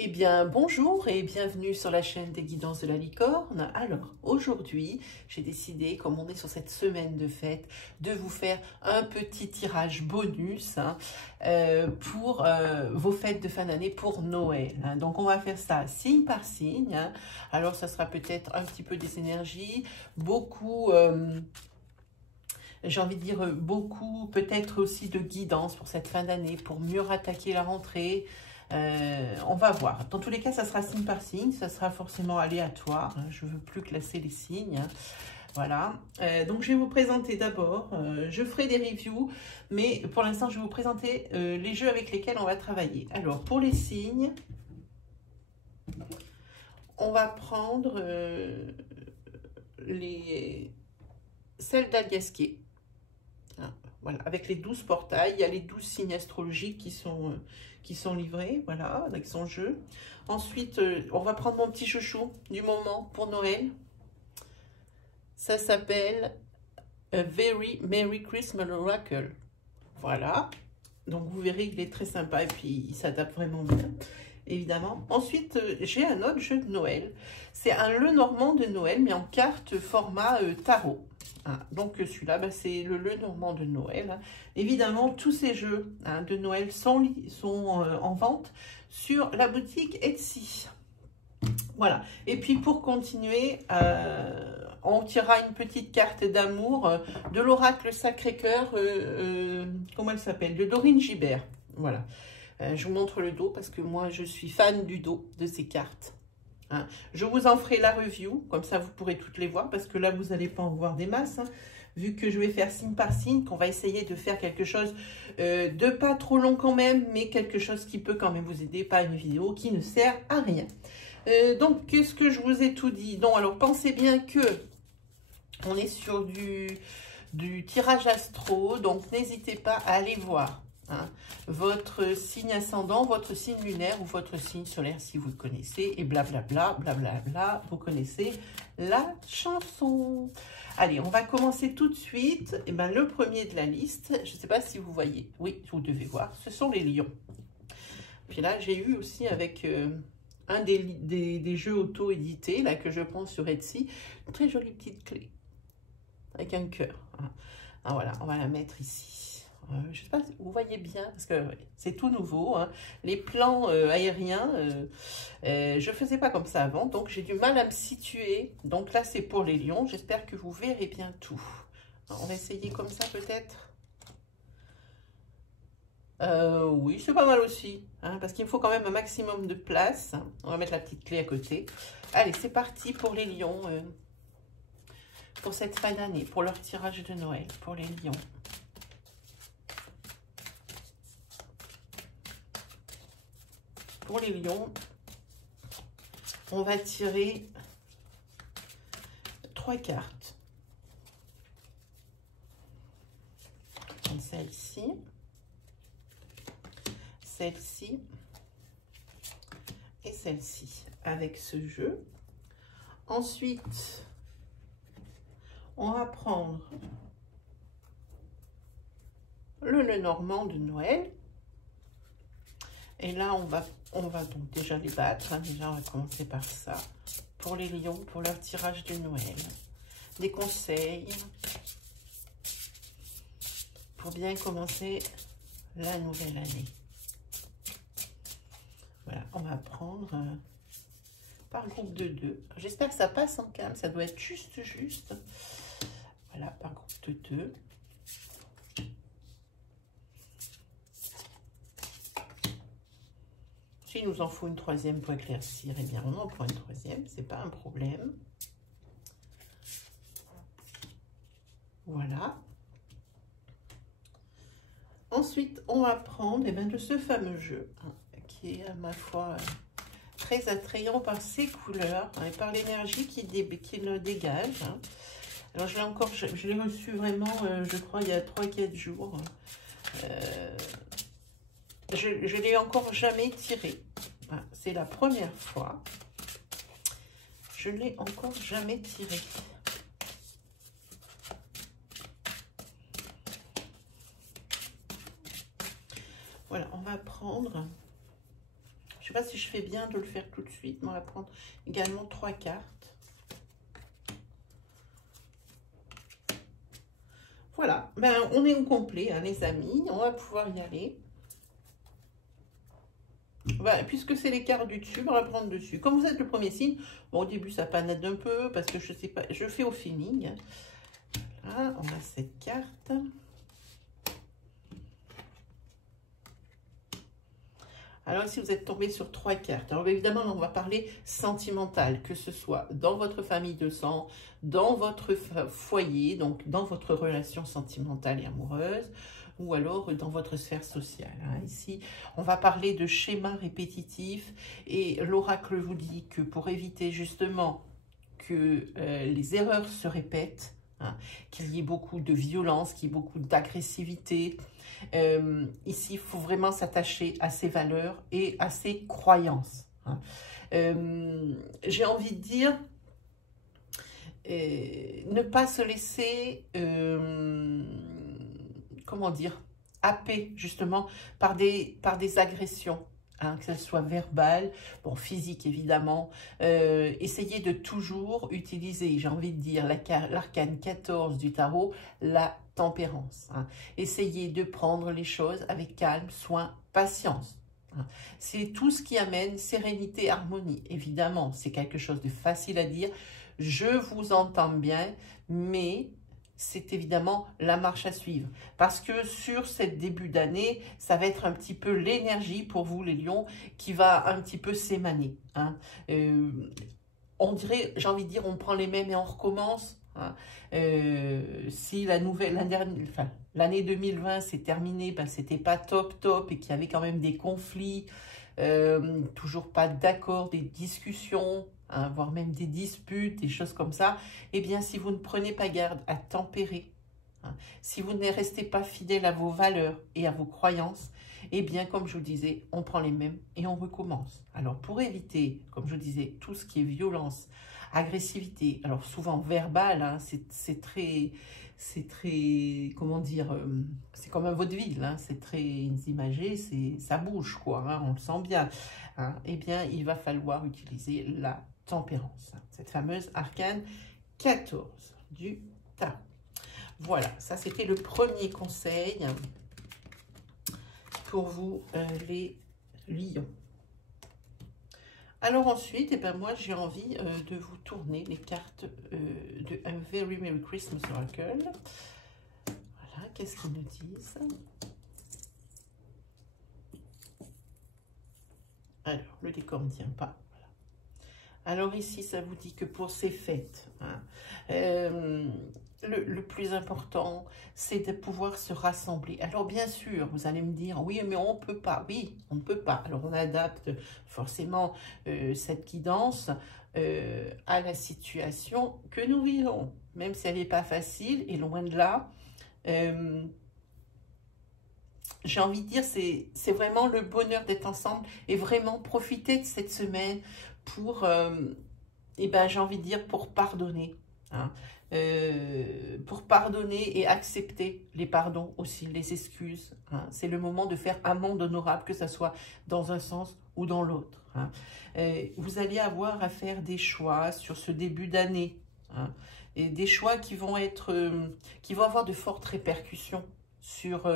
Eh bien, bonjour et bienvenue sur la chaîne des guidances de la licorne. Alors, aujourd'hui, j'ai décidé, comme on est sur cette semaine de fête, de vous faire un petit tirage bonus pour vos fêtes de fin d'année pour Noël. Donc, on va faire ça signe par signe. Alors, ça sera peut-être un petit peu des énergies, beaucoup... j'ai envie de dire beaucoup, peut-être aussi de guidance pour cette fin d'année, pour mieux rattaquer la rentrée. On va voir. Dans tous les cas, ça sera signe par signe, ça sera forcément aléatoire. Je ne veux plus classer les signes. Voilà. Donc, je vais vous présenter d'abord. Je ferai des reviews, mais pour l'instant, je vais vous présenter les jeux avec lesquels on va travailler. Alors, pour les signes, on va prendre celles d'Aliasqué. Voilà, avec les 12 portails, il y a les 12 signes astrologiques qui sont livrés, voilà, avec son jeu. Ensuite, on va prendre mon petit chouchou du moment pour Noël. Ça s'appelle A Very Merry Christmas Oracle. Voilà, donc vous verrez qu'il est très sympa et puis il s'adapte vraiment bien, évidemment. Ensuite, j'ai un autre jeu de Noël. C'est un Lenormand de Noël, mais en carte format tarot. Donc celui-là, c'est le Lenormand de Noël. Évidemment, tous ces jeux de Noël sont en vente sur la boutique Etsy. Voilà. Et puis pour continuer, on tirera une petite carte d'amour de l'oracle Sacré-Cœur, comment elle s'appelle, de Dorine Gibert. Voilà. Je vous montre le dos parce que moi, je suis fan du dos de ces cartes. Je vous en ferai la review, comme ça vous pourrez toutes les voir, parce que là vous n'allez pas en voir des masses, vu que je vais faire signe par signe, qu'on va essayer de faire quelque chose de pas trop long quand même, mais quelque chose qui peut quand même vous aider, pas une vidéo qui ne sert à rien. Donc, qu'est-ce que je vous ai tout dit? Donc, alors pensez bien que on est sur du tirage astro, donc n'hésitez pas à aller voir votre signe ascendant, votre signe lunaire ou votre signe solaire si vous le connaissez, et blablabla, blablabla, vous connaissez la chanson. Allez, on va commencer tout de suite. Et ben, le premier de la liste, je ne sais pas si vous voyez, oui, vous devez voir, ce sont les lions. Puis là, j'ai eu aussi avec un des jeux auto-édités, là, que je prends sur Etsy, une très jolie petite clé, avec un cœur. Ah, voilà, on va la mettre ici. Je ne sais pas si vous voyez bien, parce que c'est tout nouveau. Les plans aériens, je ne faisais pas comme ça avant, donc j'ai du mal à me situer. Donc là, c'est pour les lions. J'espère que vous verrez bien tout. Alors, on va essayer comme ça peut-être. Oui, c'est pas mal aussi, parce qu'il me faut quand même un maximum de place. On va mettre la petite clé à côté. Allez, c'est parti pour les lions, pour cette fin d'année, pour leur tirage de Noël, pour les lions. Pour les lions, on va tirer 3 cartes. Comme celle-ci, celle-ci et celle-ci, avec ce jeu. Ensuite, on va prendre le Lenormand de Noël. Et là, on va donc déjà les battre. Déjà, on va commencer par ça. Pour les lions, pour leur tirage de Noël. Des conseils pour bien commencer la nouvelle année. Voilà, on va prendre par groupe de 2. J'espère que ça passe en calme. Ça doit être juste. Voilà, par groupe de 2. S'il nous en faut une troisième pour éclaircir, eh bien on en prend une troisième, c'est pas un problème. Voilà. Ensuite, on va prendre de ce fameux jeu, qui est à ma foi très attrayant par ses couleurs et par l'énergie qu'il le dégage. Alors je l'ai reçu vraiment, je crois, il y a 3-4 jours. Je ne l'ai encore jamais tiré. C'est la première fois. Je ne l'ai encore jamais tiré. Voilà, on va prendre... Je ne sais pas si je fais bien de le faire tout de suite, mais on va prendre également 3 cartes. Voilà, ben, on est au complet, hein, les amis. On va pouvoir y aller. Voilà, puisque c'est les cartes du dessus, on va prendre dessus. Comme vous êtes le premier signe, bon, au début, ça panade un peu, parce que je sais pas, je fais au feeling. Voilà, on a cette carte. Alors ici, vous êtes tombé sur 3 cartes. Alors évidemment, on va parler sentimental, que ce soit dans votre famille de sang, dans votre foyer, donc dans votre relation sentimentale et amoureuse, ou alors dans votre sphère sociale. Hein. Ici, on va parler de schémas répétitifs et l'oracle vous dit que pour éviter justement que les erreurs se répètent, hein, qu'il y ait beaucoup de violence, qu'il y ait beaucoup d'agressivité, ici, il faut vraiment s'attacher à ses valeurs et à ses croyances. Hein. J'ai envie de dire, ne pas se laisser, comment dire, happer justement par des agressions. Hein, que ce soit verbal, bon, physique évidemment. Essayez de toujours utiliser, j'ai envie de dire, l'arcane 14 du tarot, la tempérance. Hein. Essayez de prendre les choses avec calme, soin, patience. Hein. C'est tout ce qui amène sérénité, harmonie. Évidemment, c'est quelque chose de facile à dire. Je vous entends bien, mais c'est évidemment la marche à suivre. Parce que sur cette début d'année, ça va être un petit peu l'énergie pour vous, les lions, qui va un petit peu s'émaner. Hein. On dirait, j'ai envie de dire, on prend les mêmes et on recommence. Hein. Si l'année 2020 s'est terminée, ben, c'était pas top et qu'il y avait quand même des conflits, toujours pas d'accord, des discussions, hein, voire même des disputes, des choses comme ça, eh bien, si vous ne prenez pas garde à tempérer, hein, si vous ne restez pas fidèle à vos valeurs et à vos croyances, eh bien, comme je vous disais, on prend les mêmes et on recommence. Alors, pour éviter, comme je disais, tout ce qui est violence, agressivité, alors souvent verbal, hein, c'est très, comment dire, c'est comme un vaudeville, hein, c'est très imagé, ça bouge, quoi, hein, on le sent bien. Hein, eh bien, il va falloir utiliser la tempérance, hein, cette fameuse arcane 14 du tarot. Voilà, ça c'était le premier conseil pour vous, les lions. Alors ensuite, eh ben moi j'ai envie de vous tourner les cartes de A Very Merry Christmas Oracle. Voilà, qu'est-ce qu'ils nous disent? Alors, le décor ne tient pas. Voilà. Alors ici, ça vous dit que pour ces fêtes, hein, le plus important, c'est de pouvoir se rassembler. Alors bien sûr, vous allez me dire, oui, mais on ne peut pas. Oui, on ne peut pas. Alors on adapte forcément cette guidance à la situation que nous vivons. Même si elle n'est pas facile, et loin de là, j'ai envie de dire, c'est vraiment le bonheur d'être ensemble et vraiment profiter de cette semaine pour, eh ben, j'ai envie de dire, pour pardonner. Hein. Pour pardonner et accepter les pardons aussi, les excuses. Hein. C'est le moment de faire amende honorable, que ce soit dans un sens ou dans l'autre. Hein. Vous allez avoir à faire des choix sur ce début d'année. Hein. Et des choix qui vont avoir de fortes répercussions sur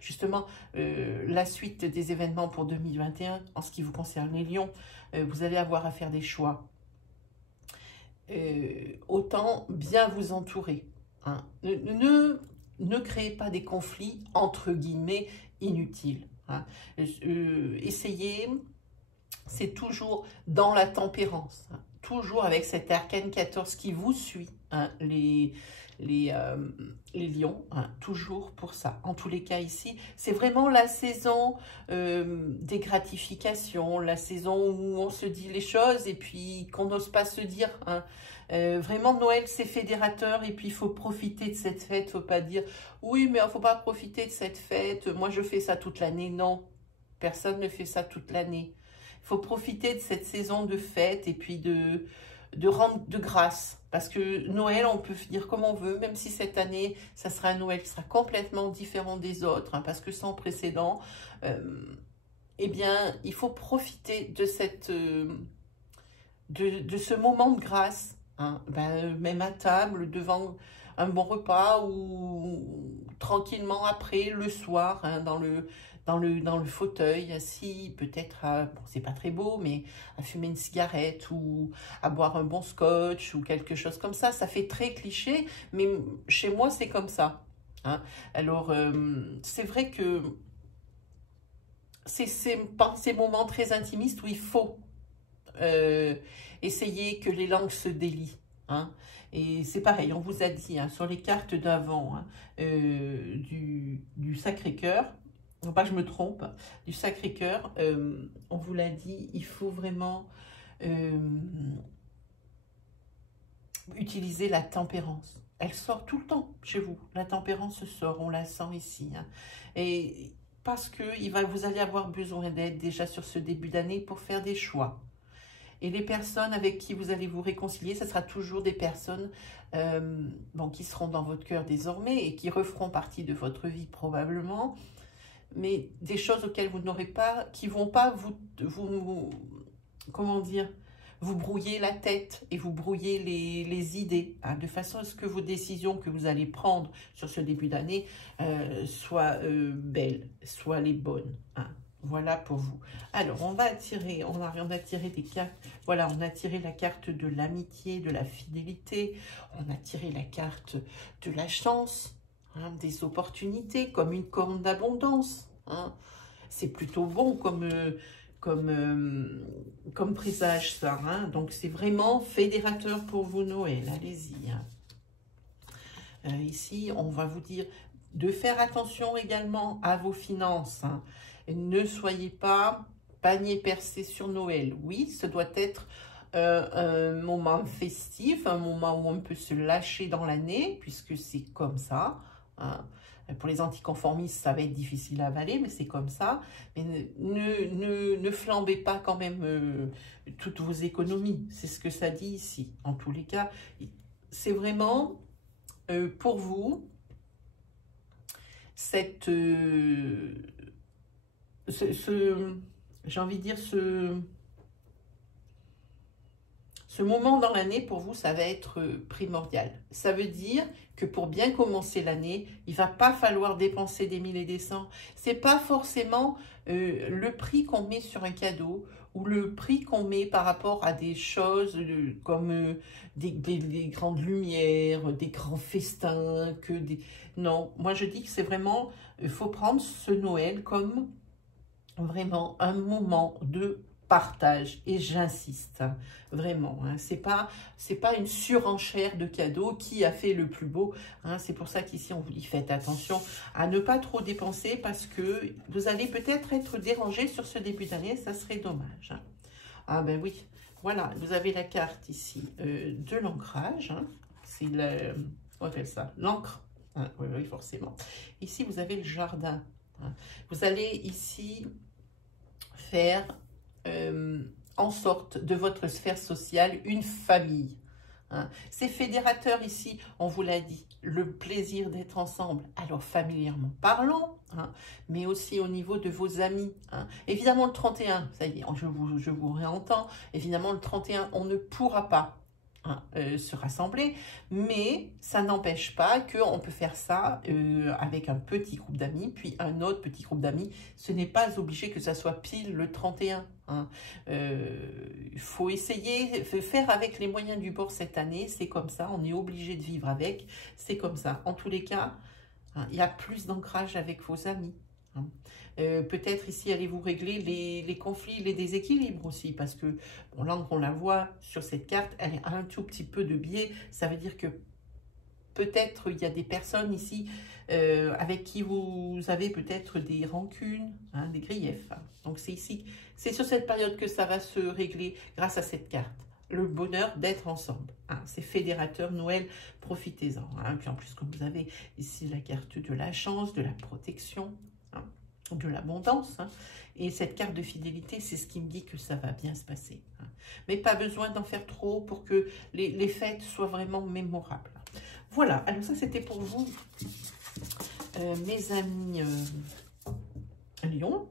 justement la suite des événements pour 2021 en ce qui vous concerne les lions. Vous allez avoir à faire des choix. Autant bien vous entourer. Hein. Ne créez pas des conflits entre guillemets inutiles. Hein. Essayez, c'est toujours dans la tempérance. Hein. Toujours avec cet arcane 14 qui vous suit, hein, les lions, hein, toujours pour ça. En tous les cas ici, c'est vraiment la saison des gratifications, la saison où on se dit les choses et puis qu'on n'ose pas se dire. Hein. Vraiment, Noël, c'est fédérateur et puis il faut profiter de cette fête. Il ne faut pas dire, oui, mais il ne faut pas profiter de cette fête. Moi, je fais ça toute l'année. Non, personne ne fait ça toute l'année. Il faut profiter de cette saison de fête et puis de rendre de grâce. Parce que Noël, on peut dire comme on veut, même si cette année, ça sera un Noël qui sera complètement différent des autres, hein, parce que sans précédent. eh bien, il faut profiter de cette, de ce moment de grâce, hein. Ben, même à table, devant un bon repas ou tranquillement après, le soir, hein, dans le fauteuil, assis, peut-être, bon, c'est pas très beau, mais à fumer une cigarette ou à boire un bon scotch ou quelque chose comme ça fait très cliché, mais chez moi, c'est comme ça, hein. Alors, c'est vrai que c'est ces moments très intimistes où il faut euh, essayer que les langues se délient, hein. Et c'est pareil, on vous a dit, hein, sur les cartes d'avant, hein, du Sacré-Cœur, non pas que je me trompe, du Sacré-Cœur, on vous l'a dit, il faut vraiment utiliser la tempérance. Elle sort tout le temps chez vous, la tempérance sort, on la sent ici, hein. Et parce que vous allez avoir besoin d'aide déjà sur ce début d'année pour faire des choix. Et les personnes avec qui vous allez vous réconcilier, ce sera toujours des personnes bon, qui seront dans votre cœur désormais et qui referont partie de votre vie probablement, mais des choses auxquelles vous n'aurez pas, qui ne vont pas comment dire, vous brouiller la tête et vous brouiller les idées, hein, de façon à ce que vos décisions que vous allez prendre sur ce début d'année soient belles, soient les bonnes, hein. Voilà pour vous. Alors, on a tiré des cartes. Voilà, on a tiré la carte de l'amitié, de la fidélité. On a tiré la carte de la chance, hein, des opportunités, comme une corne d'abondance, hein. C'est plutôt bon comme présage, ça, hein. Donc, c'est vraiment fédérateur pour vous, Noël. Allez-y, hein. Ici, on va vous dire de faire attention également à vos finances, hein. Ne soyez pas panier percé sur Noël. Oui, ce doit être un moment festif, un moment où on peut se lâcher dans l'année, puisque c'est comme ça, hein. Pour les anticonformistes, ça va être difficile à avaler, mais c'est comme ça. Mais ne flambez pas quand même toutes vos économies. C'est ce que ça dit ici. En tous les cas, c'est vraiment pour vous cette... j'ai envie de dire, ce moment dans l'année, pour vous, ça va être primordial. Ça veut dire que pour bien commencer l'année, il ne va pas falloir dépenser des mille et des cents. Ce n'est pas forcément le prix qu'on met sur un cadeau ou le prix qu'on met par rapport à des choses comme des grandes lumières, des grands festins. Non, moi je dis que c'est vraiment, il faut prendre ce Noël comme vraiment un moment de partage, et j'insiste, hein, vraiment, hein, c'est pas une surenchère de cadeaux qui a fait le plus beau, hein. C'est pour ça qu'ici on vous dit faites attention à ne pas trop dépenser parce que vous allez peut-être être dérangé sur ce début d'année, ça serait dommage, hein. Ah ben oui, voilà, vous avez la carte ici de l'ancrage, hein. C'est on appelle ça l'encre, hein, oui, oui, forcément. Ici vous avez le jardin, hein. Vous allez ici faire en sorte de votre sphère sociale une famille, hein. C'est fédérateur ici, on vous l'a dit, le plaisir d'être ensemble, alors familièrement parlant, hein, mais aussi au niveau de vos amis, hein. Évidemment le 31, ça y est, je vous réentends, évidemment le 31, on ne pourra pas, hein, se rassembler, mais ça n'empêche pas qu'on peut faire ça avec un petit groupe d'amis, puis un autre petit groupe d'amis. Ce n'est pas obligé que ça soit pile le 31, hein. Il faut essayer de faire avec les moyens du bord cette année, c'est comme ça, on est obligé de vivre avec, c'est comme ça. En tous les cas, hein, il y a plus d'ancrage avec vos amis, hein. Peut-être ici, allez-vous régler les conflits, les déséquilibres aussi, parce que, bon, là, on la voit sur cette carte, elle est un tout petit peu de biais, ça veut dire que peut-être il y a des personnes ici avec qui vous avez peut-être des rancunes, hein, des griefs. Donc, c'est ici, c'est sur cette période que ça va se régler grâce à cette carte. Le bonheur d'être ensemble, hein. C'est fédérateur, Noël, profitez-en, hein. Puis en plus, comme vous avez ici la carte de la chance, de la protection, hein, de l'abondance, hein. Et cette carte de fidélité, c'est ce qui me dit que ça va bien se passer, hein. Mais pas besoin d'en faire trop pour que les fêtes soient vraiment mémorables. Voilà, alors ça c'était pour vous, mes amis Lion.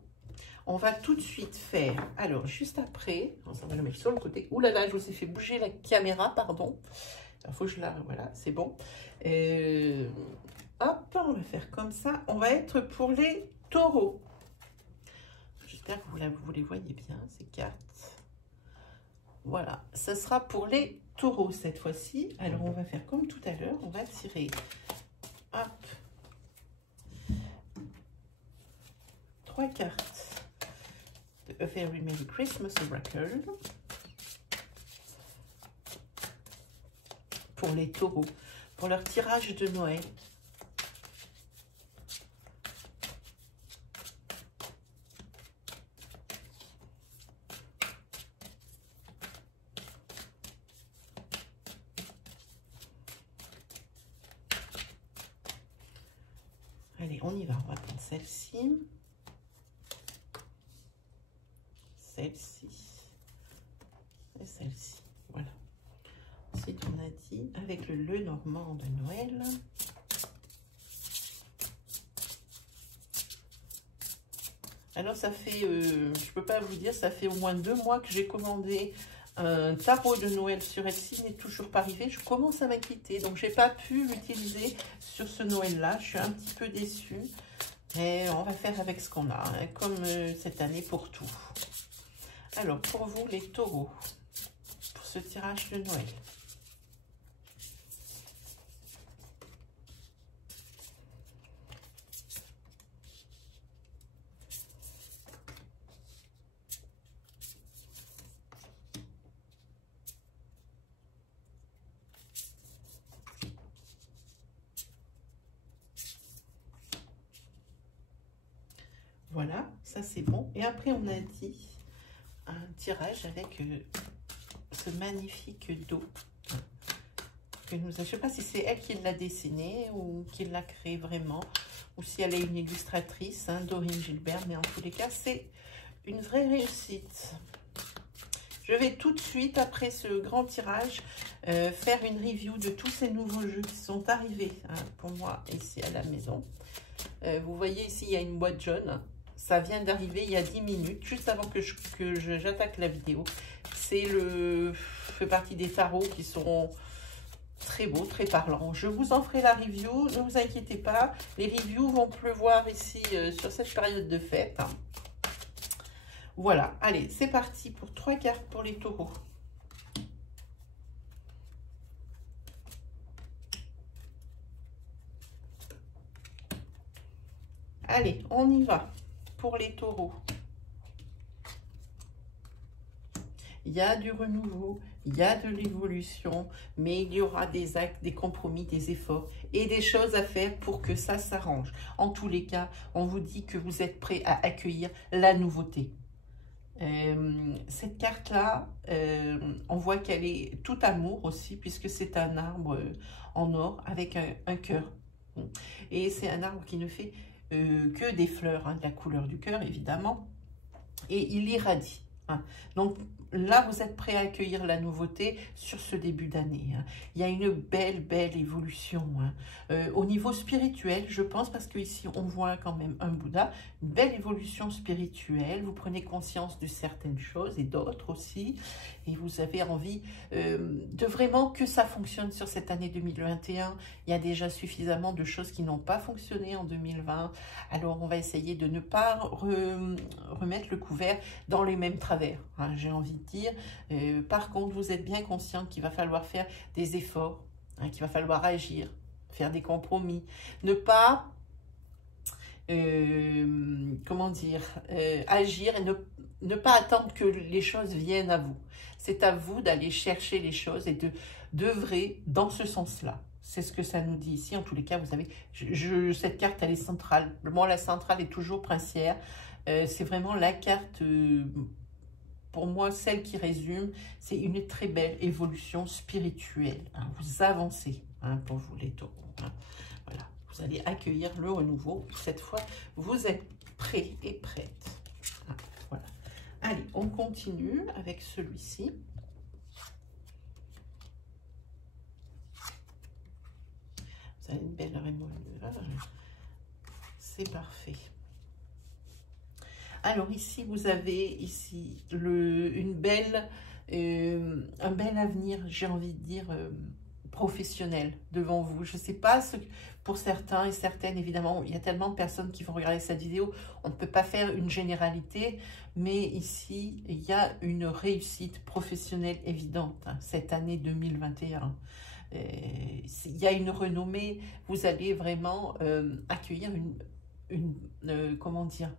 on va tout de suite faire, alors juste après, ça va le mettre sur le côté, ouh là là, je vous ai fait bouger la caméra, pardon, il faut que je la, voilà, c'est bon, hop, on va faire comme ça, on va être pour les taureaux, j'espère que vous les voyez bien, ces cartes, voilà, ça sera pour les taureaux cette fois-ci, alors on va faire comme tout à l'heure, on va tirer, hop, 3 cartes, A Very Merry Christmas Oracle pour les taureaux, pour leur tirage de Noël. Allez, on y va, on va prendre celle-ci. Celle-ci et celle-ci, voilà. Ensuite, on a dit avec le Normand de Noël. Alors, ça fait, je peux pas vous dire, ça fait au moins 2 mois que j'ai commandé un tarot de Noël sur Etsy, il n'est toujours pas arrivé. Je commence à m'inquiéter, donc j'ai pas pu l'utiliser sur ce Noël-là. Je suis un petit peu déçue, mais on va faire avec ce qu'on a, hein, comme cette année pour tout. Alors, pour vous, les taureaux, pour ce tirage de Noël. Voilà, ça c'est bon. Et après, on a dit un tirage avec ce magnifique dos. Que nous, je ne sais pas si c'est elle qui l'a dessiné ou qui l'a créé vraiment, ou si elle est une illustratrice, hein, Dorine Gilbert, mais en tous les cas, c'est une vraie réussite. Je vais tout de suite, après ce grand tirage, faire une review de tous ces nouveaux jeux qui sont arrivés, hein, pour moi ici à la maison. Vous voyez ici, il y a une boîte jaune. Ça vient d'arriver il y a 10 minutes, juste avant que j'attaque la vidéo. C'est fait partie des tarots qui seront très beaux, très parlants. Je vous en ferai la review, ne vous inquiétez pas. Les reviews vont pleuvoir ici sur cette période de fête. Voilà, allez, c'est parti pour 3 cartes pour les taureaux. Allez, on y va pour les taureaux. Il y a du renouveau, il y a de l'évolution, mais il y aura des actes, des compromis, des efforts et des choses à faire pour que ça s'arrange. En tous les cas, on vous dit que vous êtes prêts à accueillir la nouveauté. Cette carte-là, on voit qu'elle est tout amour aussi, puisque c'est un arbre en or avec un cœur. Et c'est un arbre qui ne fait que des fleurs, hein, de la couleur du cœur, évidemment. Et il irradie. Hein. Donc là, vous êtes prêts à accueillir la nouveauté sur ce début d'année. Hein. Il y a une belle évolution. Hein. Au niveau spirituel, je pense, parce qu'ici, on voit quand même un Bouddha, une belle évolution spirituelle. Vous prenez conscience de certaines choses et d'autres aussi. Et vous avez envie de vraiment que ça fonctionne sur cette année 2021. Il y a déjà suffisamment de choses qui n'ont pas fonctionné en 2020. Alors, on va essayer de ne pas remettre le couvert dans les mêmes travers, hein, j'ai envie de dire. Par contre, vous êtes bien conscient qu'il va falloir faire des efforts, hein, qu'il va falloir agir, faire des compromis, ne pas, comment dire, agir et ne pas attendre que les choses viennent à vous. C'est à vous d'aller chercher les choses et d'œuvrer dans ce sens-là. C'est ce que ça nous dit ici. En tous les cas, vous avez, cette carte, elle est centrale. Moi, la centrale est toujours princière. C'est vraiment la carte, pour moi, celle qui résume. C'est une très belle évolution spirituelle. Hein. Vous avancez, hein, pour vous les taureaux. Hein. Voilà, vous allez accueillir le renouveau. Cette fois, vous êtes prêts et prêtes. Hein. Voilà. Allez, on continue avec celui-ci. Vous avez une belle rémoulure. C'est parfait. Alors ici, vous avez ici un bel avenir, j'ai envie de dire, professionnel devant vous. Je ne sais pas, pour certains et certaines, évidemment, il y a tellement de personnes qui vont regarder cette vidéo, on ne peut pas faire une généralité, mais ici, il y a une réussite professionnelle évidente, hein, cette année 2021. Il y a une renommée, vous allez vraiment accueillir comment dire,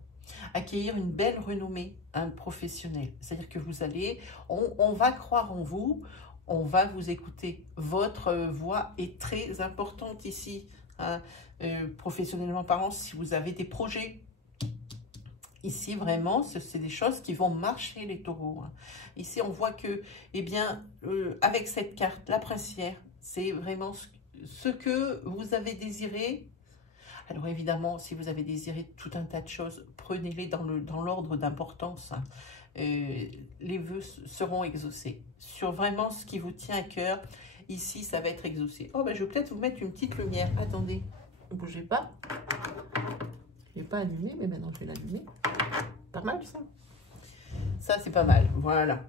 accueillir une belle renommée, hein, professionnelle. C'est-à-dire que vous allez, on va croire en vous, on va vous écouter. Votre voix est très importante ici, hein, professionnellement parlant, si vous avez des projets. Ici, vraiment, c'est des choses qui vont marcher, les taureaux, hein. Ici, on voit que, eh bien, avec cette carte, la princière, c'est vraiment ce que vous avez désiré. Alors évidemment, si vous avez désiré tout un tas de choses, prenez-les dans l'ordre d'importance, hein. Les vœux seront exaucés. Sur vraiment ce qui vous tient à cœur, ici, ça va être exaucé. Oh, ben, je vais peut-être vous mettre une petite lumière. Attendez, ne bougez pas. Je ne l'ai pas allumé, mais maintenant je vais l'allumer. Pas mal, ça. Ça, c'est pas mal. Voilà.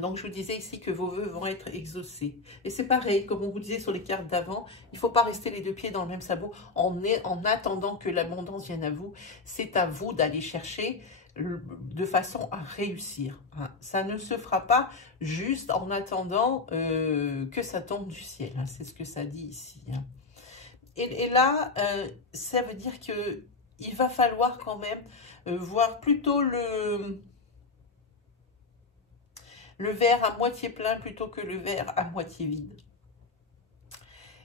Donc, je vous disais ici que vos vœux vont être exaucés. Et c'est pareil, comme on vous disait sur les cartes d'avant, il ne faut pas rester les deux pieds dans le même sabot en attendant que l'abondance vienne à vous. C'est à vous d'aller chercher de façon à réussir, hein. Ça ne se fera pas juste en attendant que ça tombe du ciel, hein. C'est ce que ça dit ici, hein. Et là, ça veut dire que il va falloir quand même voir plutôt le verre à moitié plein plutôt que le verre à moitié vide.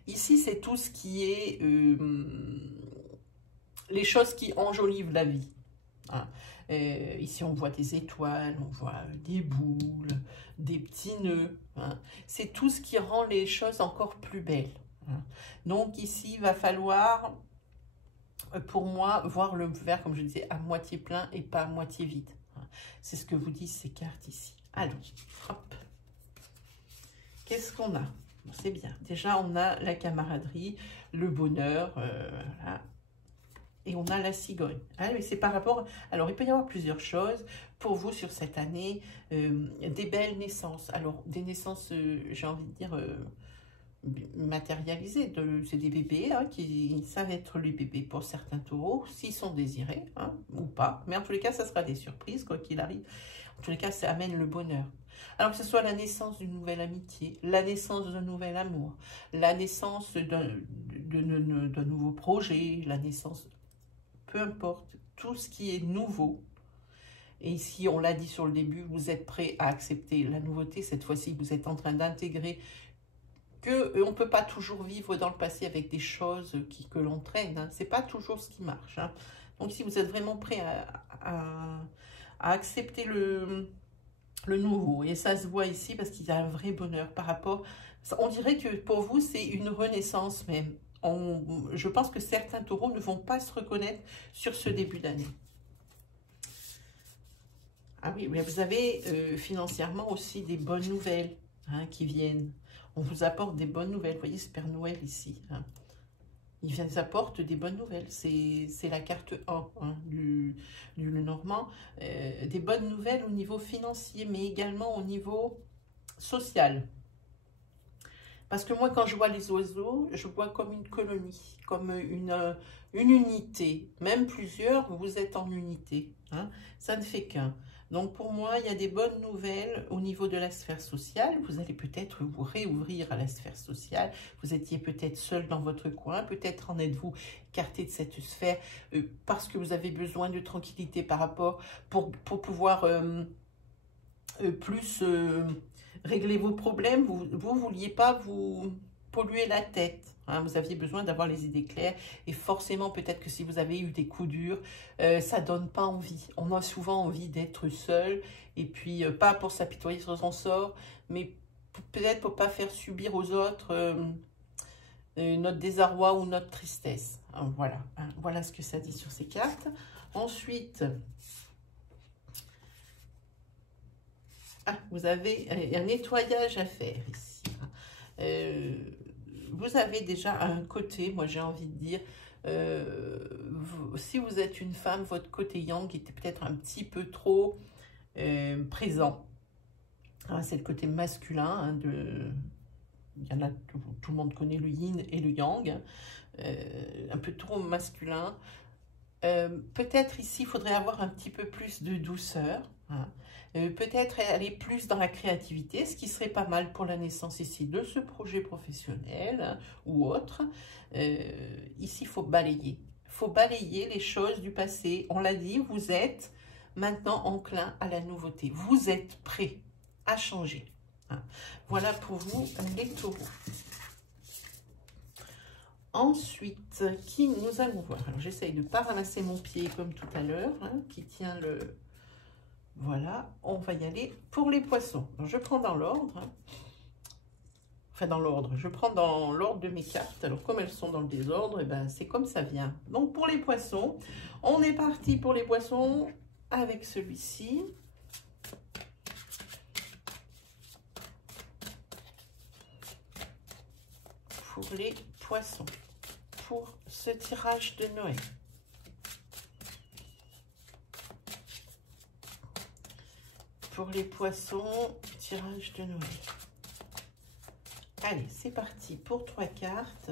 Ici, c'est tout ce qui est les choses qui enjolivent la vie, hein. Ici, on voit des étoiles, on voit des boules, des petits nœuds, hein. C'est tout ce qui rend les choses encore plus belles, hein. Donc ici, il va falloir, pour moi, voir le verre, comme je disais, à moitié plein et pas à moitié vide, hein. C'est ce que vous disent ces cartes ici. Alors, hop. Qu'est-ce qu'on a? C'est bien. Déjà, on a la camaraderie, le bonheur, voilà. Et on a la cigogne. Ah, mais c'est par rapport... Alors, il peut y avoir plusieurs choses pour vous sur cette année. Des belles naissances. Alors, des naissances, j'ai envie de dire, matérialisées. C'est des bébés, hein, qui savent être les bébés pour certains taureaux, s'ils sont désirés, hein, ou pas. Mais en tous les cas, ça sera des surprises, quoi qu'il arrive. En tous les cas, ça amène le bonheur. Alors que ce soit la naissance d'une nouvelle amitié, la naissance d'un nouvel amour, la naissance d'un nouveau projet, la naissance... Peu importe, tout ce qui est nouveau. Et ici, on l'a dit sur le début, vous êtes prêt à accepter la nouveauté. Cette fois-ci, vous êtes en train d'intégrer qu'on ne peut pas toujours vivre dans le passé avec des choses que l'on traîne, hein. Ce n'est pas toujours ce qui marche, hein. Donc, si vous êtes vraiment prêt à accepter le nouveau, et ça se voit ici parce qu'il y a un vrai bonheur par rapport... On dirait que pour vous, c'est une renaissance même. Je pense que certains taureaux ne vont pas se reconnaître sur ce début d'année. Ah oui, mais vous avez financièrement aussi des bonnes nouvelles, hein, qui viennent. On vous apporte des bonnes nouvelles. Vous voyez ce Père Noël ici, hein. Il vous apporte des bonnes nouvelles. C'est la carte 1, hein, du Normand. Des bonnes nouvelles au niveau financier, mais également au niveau social. Parce que moi, quand je vois les oiseaux, je vois comme une colonie, comme une unité. Même plusieurs, vous êtes en unité, hein. Ça ne fait qu'un. Donc, pour moi, il y a des bonnes nouvelles au niveau de la sphère sociale. Vous allez peut-être vous réouvrir à la sphère sociale. Vous étiez peut-être seul dans votre coin. Peut-être en êtes-vous écarté de cette sphère parce que vous avez besoin de tranquillité par rapport pour pouvoir plus... régler vos problèmes, vous ne vouliez pas vous polluer la tête, hein, vous aviez besoin d'avoir les idées claires et forcément peut-être que si vous avez eu des coups durs, ça ne donne pas envie. On a souvent envie d'être seul et puis pas pour s'apitoyer sur son sort, mais peut-être pour ne pas faire subir aux autres notre désarroi ou notre tristesse. Hein, voilà, hein, voilà ce que ça dit sur ces cartes. Ensuite... Ah, vous avez un nettoyage à faire ici. Vous avez déjà un côté, moi j'ai envie de dire, si vous êtes une femme, votre côté yang était peut-être un petit peu trop présent. Hein, c'est le côté masculin. Hein, il y en a, tout le monde connaît le yin et le yang. Un peu trop masculin. Peut-être ici, il faudrait avoir un petit peu plus de douceur. Hein. Peut-être aller plus dans la créativité, ce qui serait pas mal pour la naissance ici de ce projet professionnel, hein, ou autre. Ici, il faut balayer. Il faut balayer les choses du passé. On l'a dit, vous êtes maintenant enclin à la nouveauté. Vous êtes prêt à changer. Hein. Voilà pour vous, les taureaux. Ensuite, qui nous allons voir? Alors, j'essaye de ne pas ramasser mon pied comme tout à l'heure, hein, qui tient le... Voilà, on va y aller pour les poissons. Alors, je prends dans l'ordre. Hein. Enfin, dans l'ordre. Je prends dans l'ordre de mes cartes. Alors, comme elles sont dans le désordre, eh ben, c'est comme ça vient. Donc, pour les poissons, on est parti pour les poissons avec celui-ci. Pour les poissons. Pour ce tirage de Noël. Pour les poissons, tirage de Noël. Allez, c'est parti pour 3 cartes.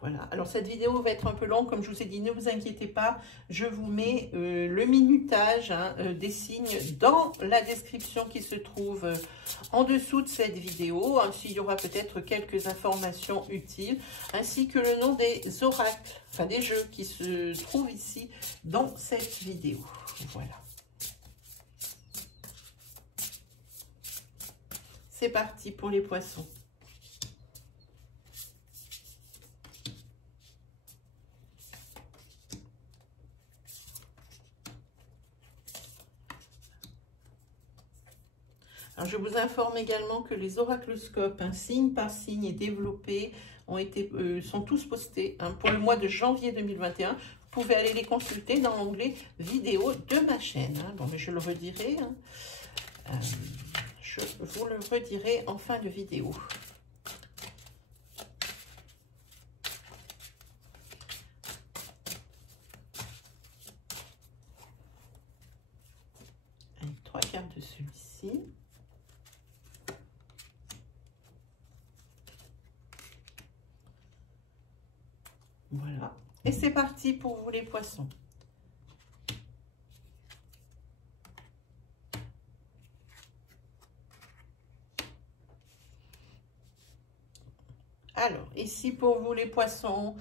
Voilà, alors cette vidéo va être un peu longue, comme je vous ai dit, ne vous inquiétez pas, je vous mets le minutage hein, des signes dans la description qui se trouve en dessous de cette vidéo, ainsi il y aura peut-être quelques informations utiles, ainsi que le nom des oracles, enfin des jeux qui se trouvent ici dans cette vidéo. Voilà. C'est parti pour les poissons. Alors, je vous informe également que les oracloscopes, hein, signe par signe et développés, sont tous postés hein, pour le mois de janvier 2021. Vous pouvez aller les consulter dans l'onglet vidéo de ma chaîne. Hein. Bon, mais je le redirai. Hein. Je vous le redirai en fin de vidéo. Allez, 3 cartes de celui-ci. Voilà. Et c'est parti pour vous les poissons. Alors, ici pour vous les poissons,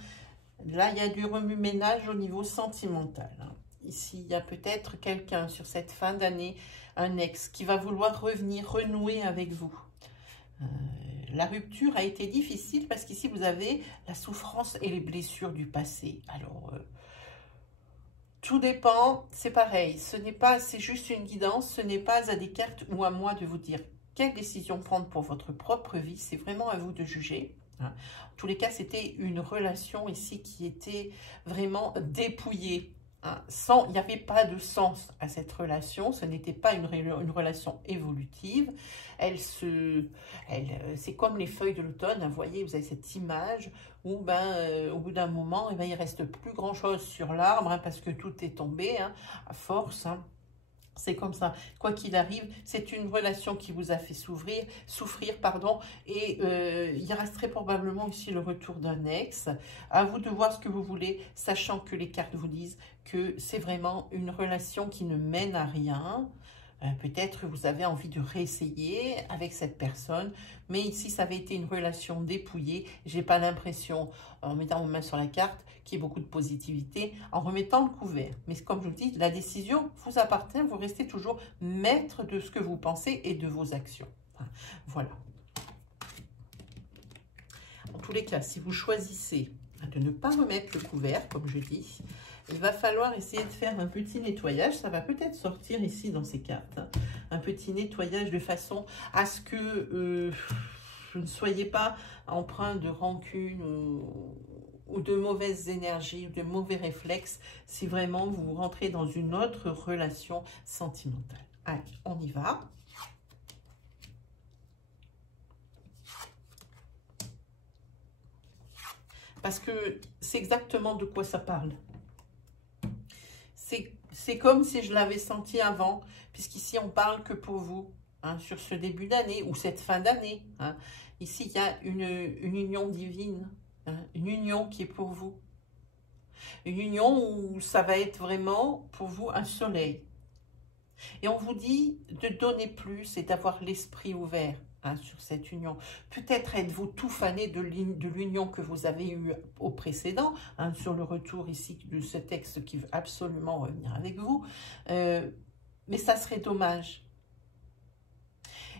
là il y a du remue-ménage au niveau sentimental. Hein. Ici, il y a peut-être quelqu'un sur cette fin d'année, un ex, qui va vouloir revenir, renouer avec vous. La rupture a été difficile parce qu'ici, vous avez la souffrance et les blessures du passé. Alors, tout dépend, c'est pareil. Ce n'est pas, c'est juste une guidance. Ce n'est pas à des cartes ou à moi de vous dire quelle décision prendre pour votre propre vie. C'est vraiment à vous de juger. Hein. En tous les cas, c'était une relation ici qui était vraiment dépouillée. Hein, il n'y avait pas de sens à cette relation, ce n'était pas une relation évolutive. C'est comme les feuilles de l'automne, vous voyez, vous avez cette image où au bout d'un moment, il ne reste plus grand chose sur l'arbre hein, parce que tout est tombé hein, à force. Hein. C'est comme ça, quoi qu'il arrive, c'est une relation qui vous a fait souffrir, et il resterait probablement ici le retour d'un ex. À vous de voir ce que vous voulez, sachant que les cartes vous disent que c'est vraiment une relation qui ne mène à rien. Peut-être vous avez envie de réessayer avec cette personne, mais ici ça avait été une relation dépouillée. J'ai pas l'impression, en mettant ma main sur la carte, qu'il y ait beaucoup de positivité, en remettant le couvert. Mais comme je vous dis, la décision vous appartient, vous restez toujours maître de ce que vous pensez et de vos actions. Voilà. En tous les cas, si vous choisissez de ne pas remettre le couvert, comme je dis, il va falloir essayer de faire un petit nettoyage. Ça va peut-être sortir ici dans ces cartes. Hein. Un petit nettoyage de façon à ce que vous ne soyez pas empreint de rancune ou de mauvaises énergies, ou de mauvais réflexes, si vraiment vous rentrez dans une autre relation sentimentale. Allez, on y va. Parce que c'est exactement de quoi ça parle. C'est comme si je l'avais senti avant, puisqu'ici on parle que pour vous, hein, sur ce début d'année ou cette fin d'année. Hein. Ici, il y a une union divine, hein, une union qui est pour vous. Une union où ça va être vraiment pour vous un soleil. Et on vous dit de donner plus et d'avoir l'esprit ouvert, hein, sur cette union. Peut-être êtes-vous tout fané de l'union que vous avez eue au précédent, hein, sur le retour ici de ce texte qui veut absolument revenir avec vous. Mais ça serait dommage.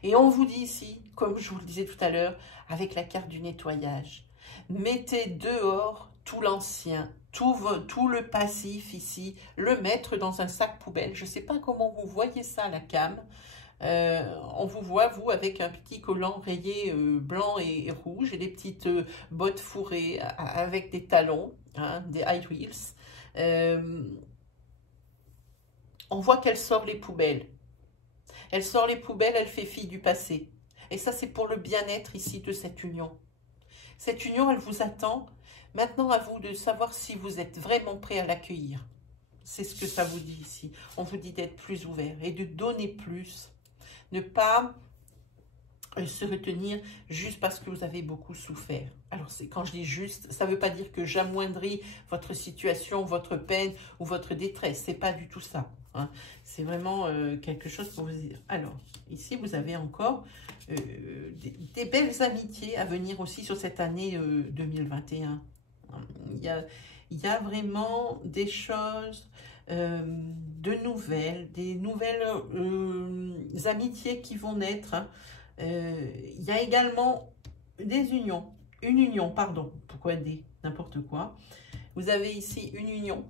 Et on vous dit ici, comme je vous le disais tout à l'heure, avec la carte du nettoyage, mettez dehors tout l'ancien, tout le passif ici, le mettre dans un sac poubelle. Je ne sais pas comment vous voyez ça à la cam. On vous voit, vous, avec un petit collant rayé blanc et rouge et des petites bottes fourrées avec des talons, hein, des high heels. On voit qu'elle sort les poubelles. Elle sort les poubelles, elle fait fi du passé. Et ça, c'est pour le bien-être ici de cette union. Cette union, elle vous attend. Maintenant, à vous de savoir si vous êtes vraiment prêt à l'accueillir. C'est ce que ça vous dit ici. On vous dit d'être plus ouvert et de donner plus. Ne pas se retenir juste parce que vous avez beaucoup souffert. Alors, quand je dis juste, ça ne veut pas dire que j'amoindris votre situation, votre peine ou votre détresse. Ce n'est pas du tout ça. Hein. C'est vraiment quelque chose pour vous dire. Alors, ici, vous avez encore des belles amitiés à venir aussi sur cette année 2021. Il y a vraiment des choses, des nouvelles amitiés qui vont naître. Hein. Il y a également des unions, une union, pardon, pourquoi des, n'importe quoi. Vous avez ici une union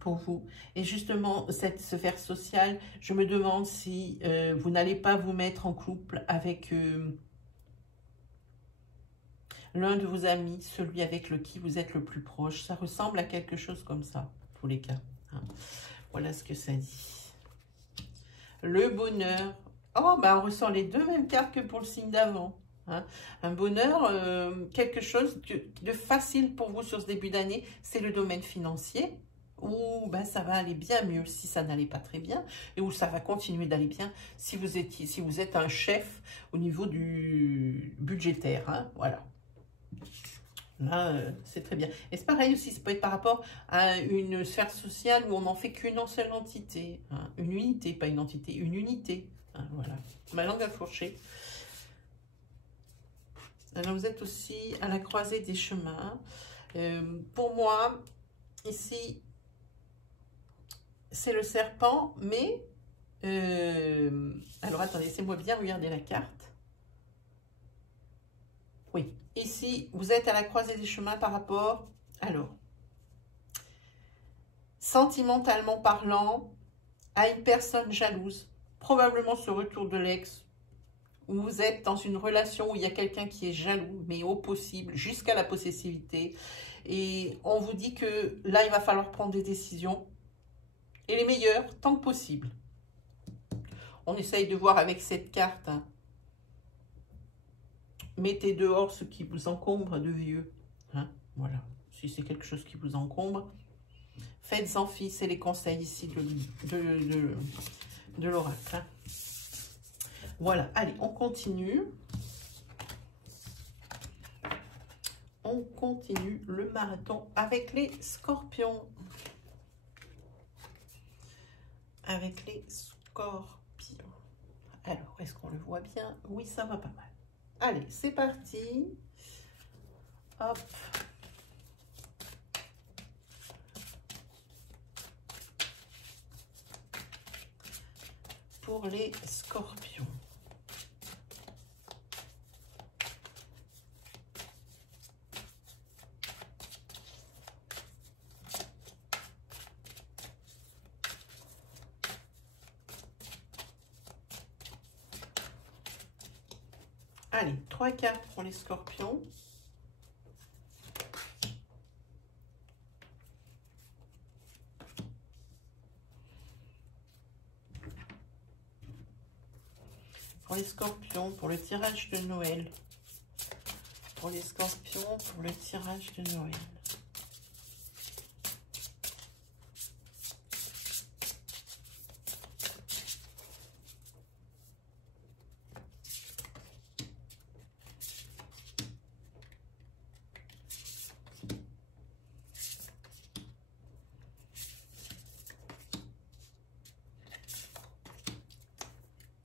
pour vous. Et justement, cette sphère sociale, je me demande si vous n'allez pas vous mettre en couple avec l'un de vos amis, celui avec qui vous êtes le plus proche. Ça ressemble à quelque chose comme ça, tous les cas. Hein. Voilà ce que ça dit. Le bonheur. Oh, bah on ressent les deux mêmes cartes que pour le signe d'avant. Hein. Un bonheur, quelque chose de facile pour vous sur ce début d'année, c'est le domaine financier, où ben, ça va aller bien mieux si ça n'allait pas très bien, et où ça va continuer d'aller bien si vous êtes un chef au niveau du budgétaire. Hein. Voilà. Là, c'est très bien. Et c'est pareil aussi, ça peut être par rapport à une sphère sociale où on n'en fait qu'une seule entité. Hein. Une unité, pas une entité, une unité. Hein, voilà. Ma langue a fourché. Alors, vous êtes aussi à la croisée des chemins. Pour moi, ici, c'est le serpent, mais... alors, attendez, laissez-moi bien regarder la carte. Oui, ici, vous êtes à la croisée des chemins par rapport... Alors, sentimentalement parlant, à une personne jalouse, probablement ce retour de l'ex, où vous êtes dans une relation où il y a quelqu'un qui est jaloux, mais au possible, jusqu'à la possessivité. Et on vous dit que là, il va falloir prendre des décisions. Et les meilleures, tant que possible. On essaye de voir avec cette carte. Hein. Mettez dehors ce qui vous encombre de vieux. Hein. Voilà. Si c'est quelque chose qui vous encombre, faites-en fi. C'est les conseils ici de l'oracle. Hein. Voilà, allez, on continue. On continue le marathon avec les scorpions. Avec les scorpions. Alors, est-ce qu'on le voit bien? Oui, ça va pas mal. Allez, c'est parti. Hop. Pour les scorpions. Allez, 3 cartes pour les scorpions. Pour les scorpions, pour le tirage de Noël pour les scorpions, pour le tirage de Noël.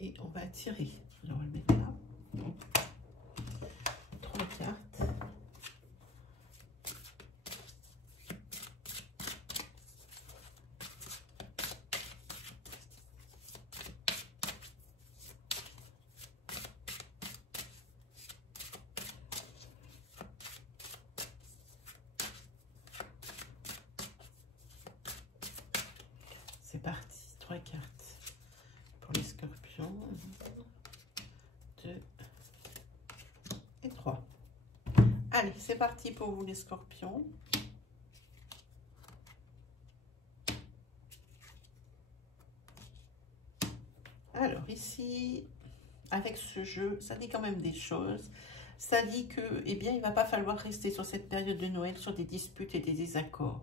Et on va tirer. Alors, on va le mettre là. 3 cartes. C'est parti. 3 cartes. Pour les scorpions, 2 et 3. Allez, c'est parti pour vous les scorpions. Alors ici, avec ce jeu, ça dit quand même des choses. Ça dit que, eh bien, il ne va pas falloir rester sur cette période de Noël sur des disputes et des désaccords.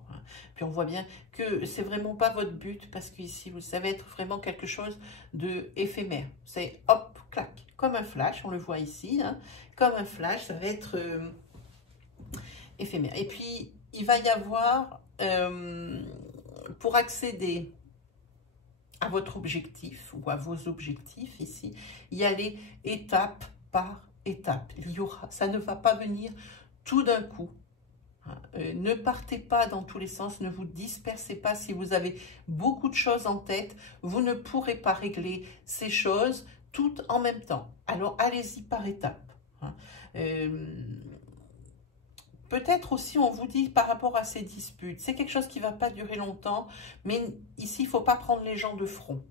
Puis on voit bien que c'est vraiment pas votre but parce qu'ici, ça va être vraiment quelque chose de éphémère. C'est hop, clac, comme un flash, on le voit ici, hein, comme un flash, ça va être éphémère. Et puis, il va y avoir, pour accéder à votre objectif ou à vos objectifs ici, y aller étape par étape. Il y aura, ça ne va pas venir tout d'un coup. Ne partez pas dans tous les sens, ne vous dispersez pas. Si vous avez beaucoup de choses en tête, vous ne pourrez pas régler ces choses toutes en même temps. Alors, allez-y par étapes. Peut-être aussi, on vous dit par rapport à ces disputes, c'est quelque chose qui ne va pas durer longtemps, mais ici, il ne faut pas prendre les gens de front.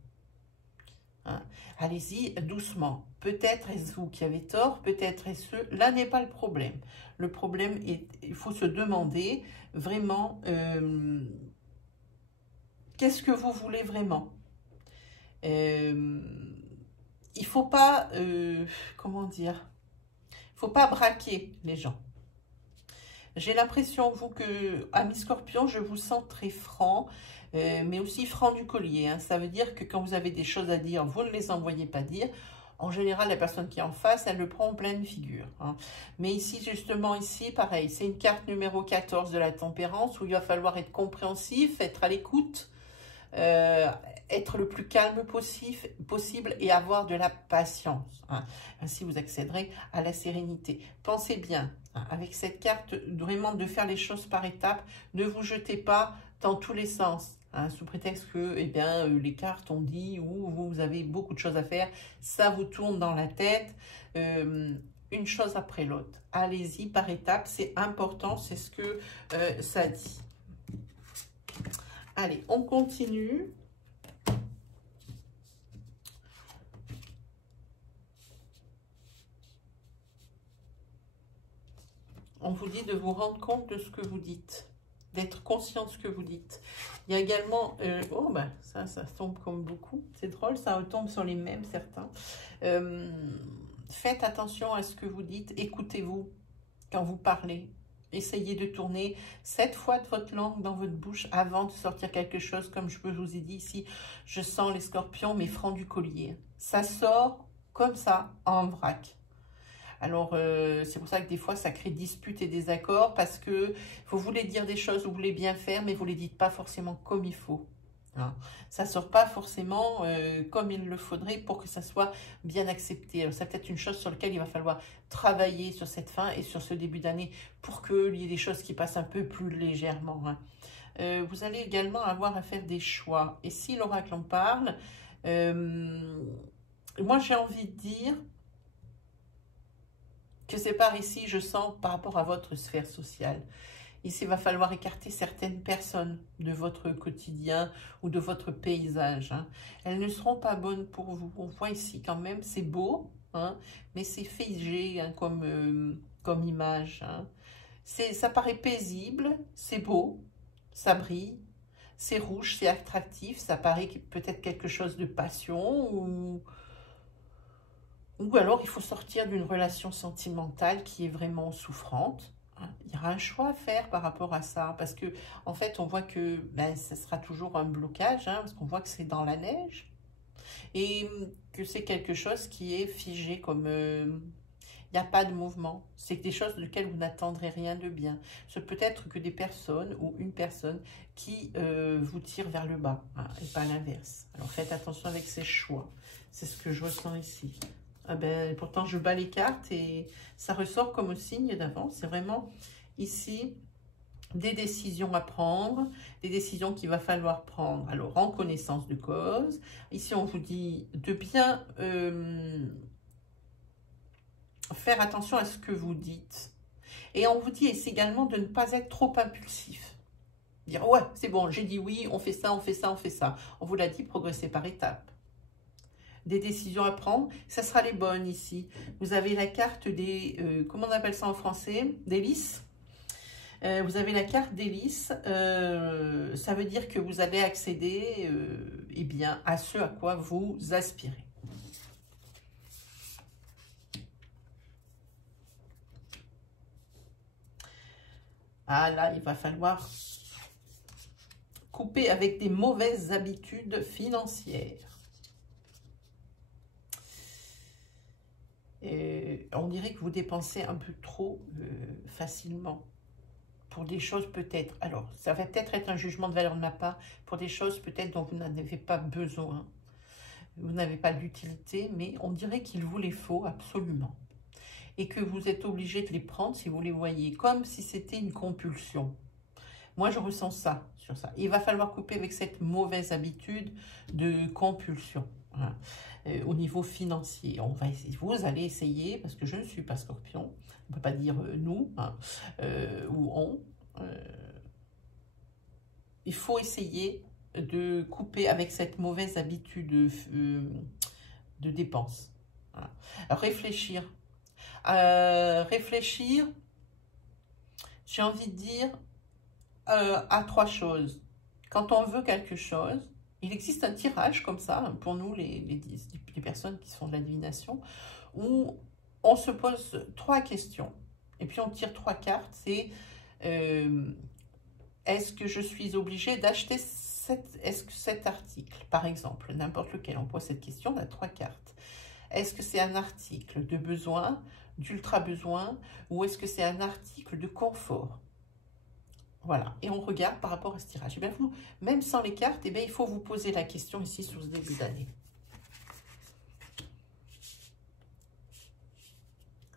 Allez-y doucement. Peut-être est-ce vous qui avez tort, peut-être est-ce eux. Là n'est pas le problème. Le problème est, il faut se demander vraiment qu'est-ce que vous voulez vraiment. Il faut pas, comment dire, il faut pas braquer les gens. J'ai l'impression, vous, que, ami Scorpion, je vous sens très franc, mais aussi franc du collier. Hein. Ça veut dire que quand vous avez des choses à dire, vous ne les envoyez pas dire. En général, la personne qui est en face, elle le prend en pleine figure. Hein. Mais ici, justement, ici, pareil, c'est une carte numéro 14 de la tempérance où il va falloir être compréhensif, être à l'écoute, être le plus calme possible et avoir de la patience. Hein. Ainsi, vous accéderez à la sérénité. Pensez bien, hein, avec cette carte, vraiment de faire les choses par étapes. Ne vous jetez pas dans tous les sens. Hein, sous prétexte que eh bien, les cartes ont dit ou vous avez beaucoup de choses à faire, ça vous tourne dans la tête, une chose après l'autre. Allez-y par étapes, c'est important, c'est ce que ça dit. Allez, on continue. On vous dit de vous rendre compte de ce que vous dites, d'être conscient de ce que vous dites. Il y a également, oh ben ça tombe comme beaucoup, c'est drôle, ça retombe sur les mêmes certains. Faites attention à ce que vous dites, écoutez-vous quand vous parlez. Essayez de tourner 7 fois de votre langue dans votre bouche avant de sortir quelque chose, comme je vous ai dit ici. Je sens les scorpions, mais francs du collier. Ça sort comme ça, en vrac. Alors, c'est pour ça que des fois, ça crée disputes et désaccords parce que vous voulez dire des choses, vous voulez bien faire, mais vous ne les dites pas forcément comme il faut. Hein. Ça ne sort pas forcément comme il le faudrait pour que ça soit bien accepté. Alors, c'est peut-être une chose sur laquelle il va falloir travailler sur cette fin et sur ce début d'année pour qu'il y ait des choses qui passent un peu plus légèrement. Hein. Vous allez également avoir à faire des choix. Et si l'oracle en parle, moi, j'ai envie de dire que c'est par ici, je sens, par rapport à votre sphère sociale. Ici, il va falloir écarter certaines personnes de votre quotidien ou de votre paysage. Hein. Elles ne seront pas bonnes pour vous. On voit ici quand même, c'est beau, hein, mais c'est figé hein, comme image. Hein. Ça paraît paisible, c'est beau, ça brille, c'est rouge, c'est attractif, ça paraît peut-être quelque chose de passion ou... Ou alors, il faut sortir d'une relation sentimentale qui est vraiment souffrante. Hein. Il y aura un choix à faire par rapport à ça. Parce que, en fait, on voit que ben, ça sera toujours un blocage. Hein, parce qu'on voit que c'est dans la neige. Et que c'est quelque chose qui est figé comme... il n'y a pas de mouvement. C'est des choses desquelles vous n'attendrez rien de bien. Ce peut être que des personnes ou une personne qui vous tire vers le bas. Hein, et pas l'inverse. Alors, faites attention avec ces choix. C'est ce que je ressens ici. Ah ben, pourtant, je bats les cartes et ça ressort comme un signe d'avance. C'est vraiment ici des décisions à prendre, des décisions qu'il va falloir prendre. Alors, en connaissance de cause. Ici, on vous dit de bien faire attention à ce que vous dites. Et on vous dit également de ne pas être trop impulsif. Dire, ouais, c'est bon, j'ai dit oui, on fait ça, on fait ça, on fait ça. On vous l'a dit, progressez par étapes. Des décisions à prendre, ça sera les bonnes ici. Vous avez la carte des, comment on appelle ça en français? Des lys. Vous avez la carte des lys. Ça veut dire que vous allez accéder eh bien, à ce à quoi vous aspirez. Ah là, il va falloir couper avec des mauvaises habitudes financières. On dirait que vous dépensez un peu trop facilement pour des choses peut-être. Alors, ça va peut-être être un jugement de valeur de ma part pour des choses peut-être dont vous n'avez pas besoin. Vous n'avez pas d'utilité, mais on dirait qu'il vous les faut absolument. Et que vous êtes obligé de les prendre si vous les voyez, comme si c'était une compulsion. Moi, je ressens ça sur ça. Il va falloir couper avec cette mauvaise habitude de compulsion. Hein. Au niveau financier, on va essayer, vous allez essayer, parce que je ne suis pas Scorpion, on ne peut pas dire nous, hein, ou on. Il faut essayer de couper avec cette mauvaise habitude de dépense. Voilà. Réfléchir. Réfléchir, j'ai envie de dire, à trois choses. Quand on veut quelque chose, il existe un tirage comme ça, pour nous, les personnes qui font de la divination, où on se pose trois questions. Et puis on tire trois cartes. C'est est-ce que je suis obligée d'acheter cet article, par exemple, n'importe lequel. On pose cette question, on a trois cartes. Est-ce que c'est un article de besoin, d'ultra besoin, ou est-ce que c'est un article de confort? Voilà, et on regarde par rapport à ce tirage. Et bien vous, même sans les cartes, eh bien, il faut vous poser la question ici sur ce début d'année.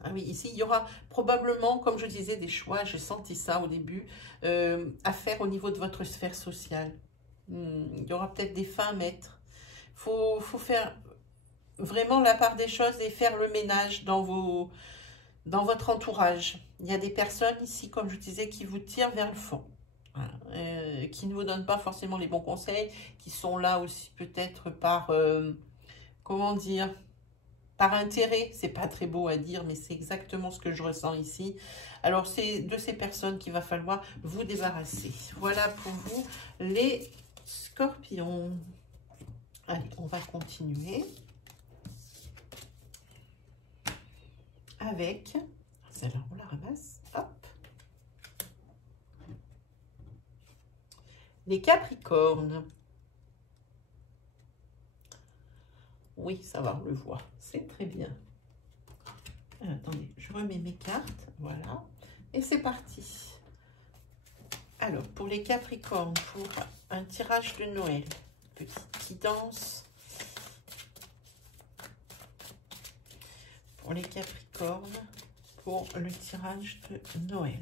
Ah oui, ici, il y aura probablement, comme je disais, des choix, j'ai senti ça au début, à faire au niveau de votre sphère sociale. Il y aura peut-être des fins à mettre. Faut faire vraiment la part des choses et faire le ménage dans votre entourage. Il y a des personnes ici, comme je disais, qui vous tirent vers le fond. Voilà. Qui ne vous donnent pas forcément les bons conseils, qui sont là aussi peut-être par, comment dire, par intérêt. C'est pas très beau à dire, mais c'est exactement ce que je ressens ici. Alors, c'est de ces personnes qu'il va falloir vous débarrasser. Voilà pour vous, les scorpions. Allez, on va continuer avec, celle-là, on la ramasse, hop. Les Capricornes. Oui, ça va, on le voit. C'est très bien. Attendez, je remets mes cartes. Voilà. Et c'est parti. Alors, pour les Capricornes, pour un tirage de Noël. Petite guidance. Pour les Capricornes, pour le tirage de Noël.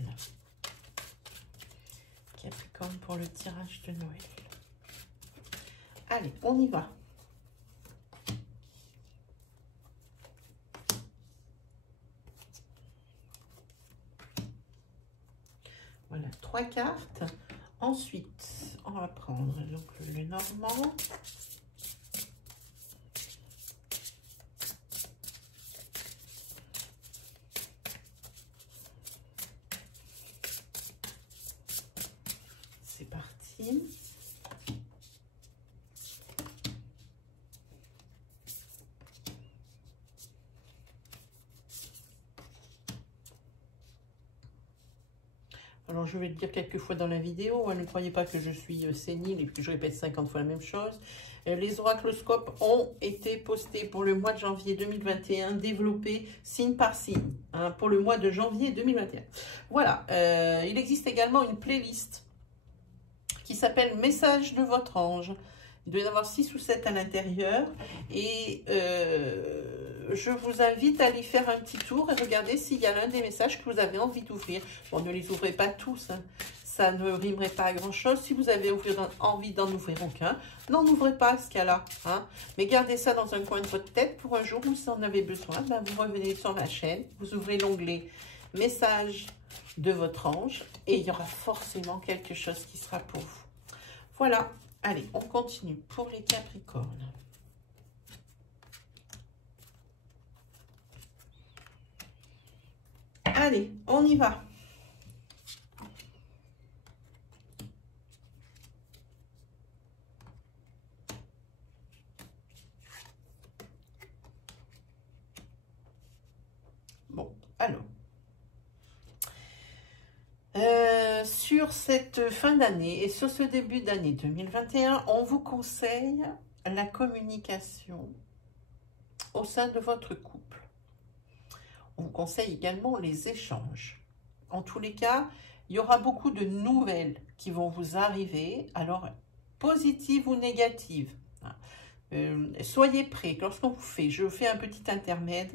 Capricorne pour le tirage de Noël. Allez, on y va. Voilà, trois cartes. Ensuite, on va prendre donc le normand. C'est parti. je vais le dire quelques fois dans la vidéo, hein, ne croyez pas que je suis sénile et que je répète 50 fois la même chose. Les oracloscopes ont été postés pour le mois de janvier 2021, développés signe par signe, hein, pour le mois de janvier 2021. Voilà, il existe également une playlist qui s'appelle « Message de votre ange ». Il doit y en avoir 6 ou 7 à l'intérieur. Et je vous invite à aller faire un petit tour et regarder s'il y a l'un des messages que vous avez envie d'ouvrir. Bon, ne les ouvrez pas tous, hein. Ça ne rimerait pas à grand-chose. Si vous avez envie d'en ouvrir aucun, n'en ouvrez pas à ce cas-là, hein. Mais gardez ça dans un coin de votre tête pour un jour où, si vous en avez besoin, ben, vous revenez sur la chaîne, vous ouvrez l'onglet « Message de votre ange » et il y aura forcément quelque chose qui sera pour vous. Voilà. Allez, on continue pour les Capricornes. Allez, on y va. Bon, alors. Sur cette fin d'année et sur ce début d'année 2021, on vous conseille la communication au sein de votre couple. On vous conseille également les échanges. En tous les cas, il y aura beaucoup de nouvelles qui vont vous arriver, alors positives ou négatives. Soyez prêts, lorsqu'on vous fait, je fais un petit intermède,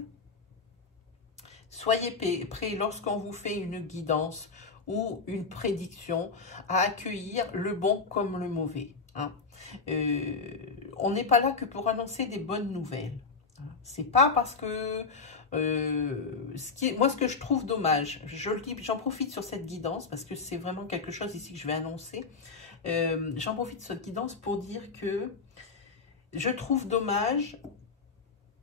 soyez prêts lorsqu'on vous fait une guidance ou une prédiction à accueillir le bon comme le mauvais, hein. On n'est pas là que pour annoncer des bonnes nouvelles. C'est pas parce que moi ce que je trouve dommage, je le dis, j'en profite sur cette guidance parce que c'est vraiment quelque chose ici que je vais annoncer. J'en profite sur cette guidance pour dire que je trouve dommage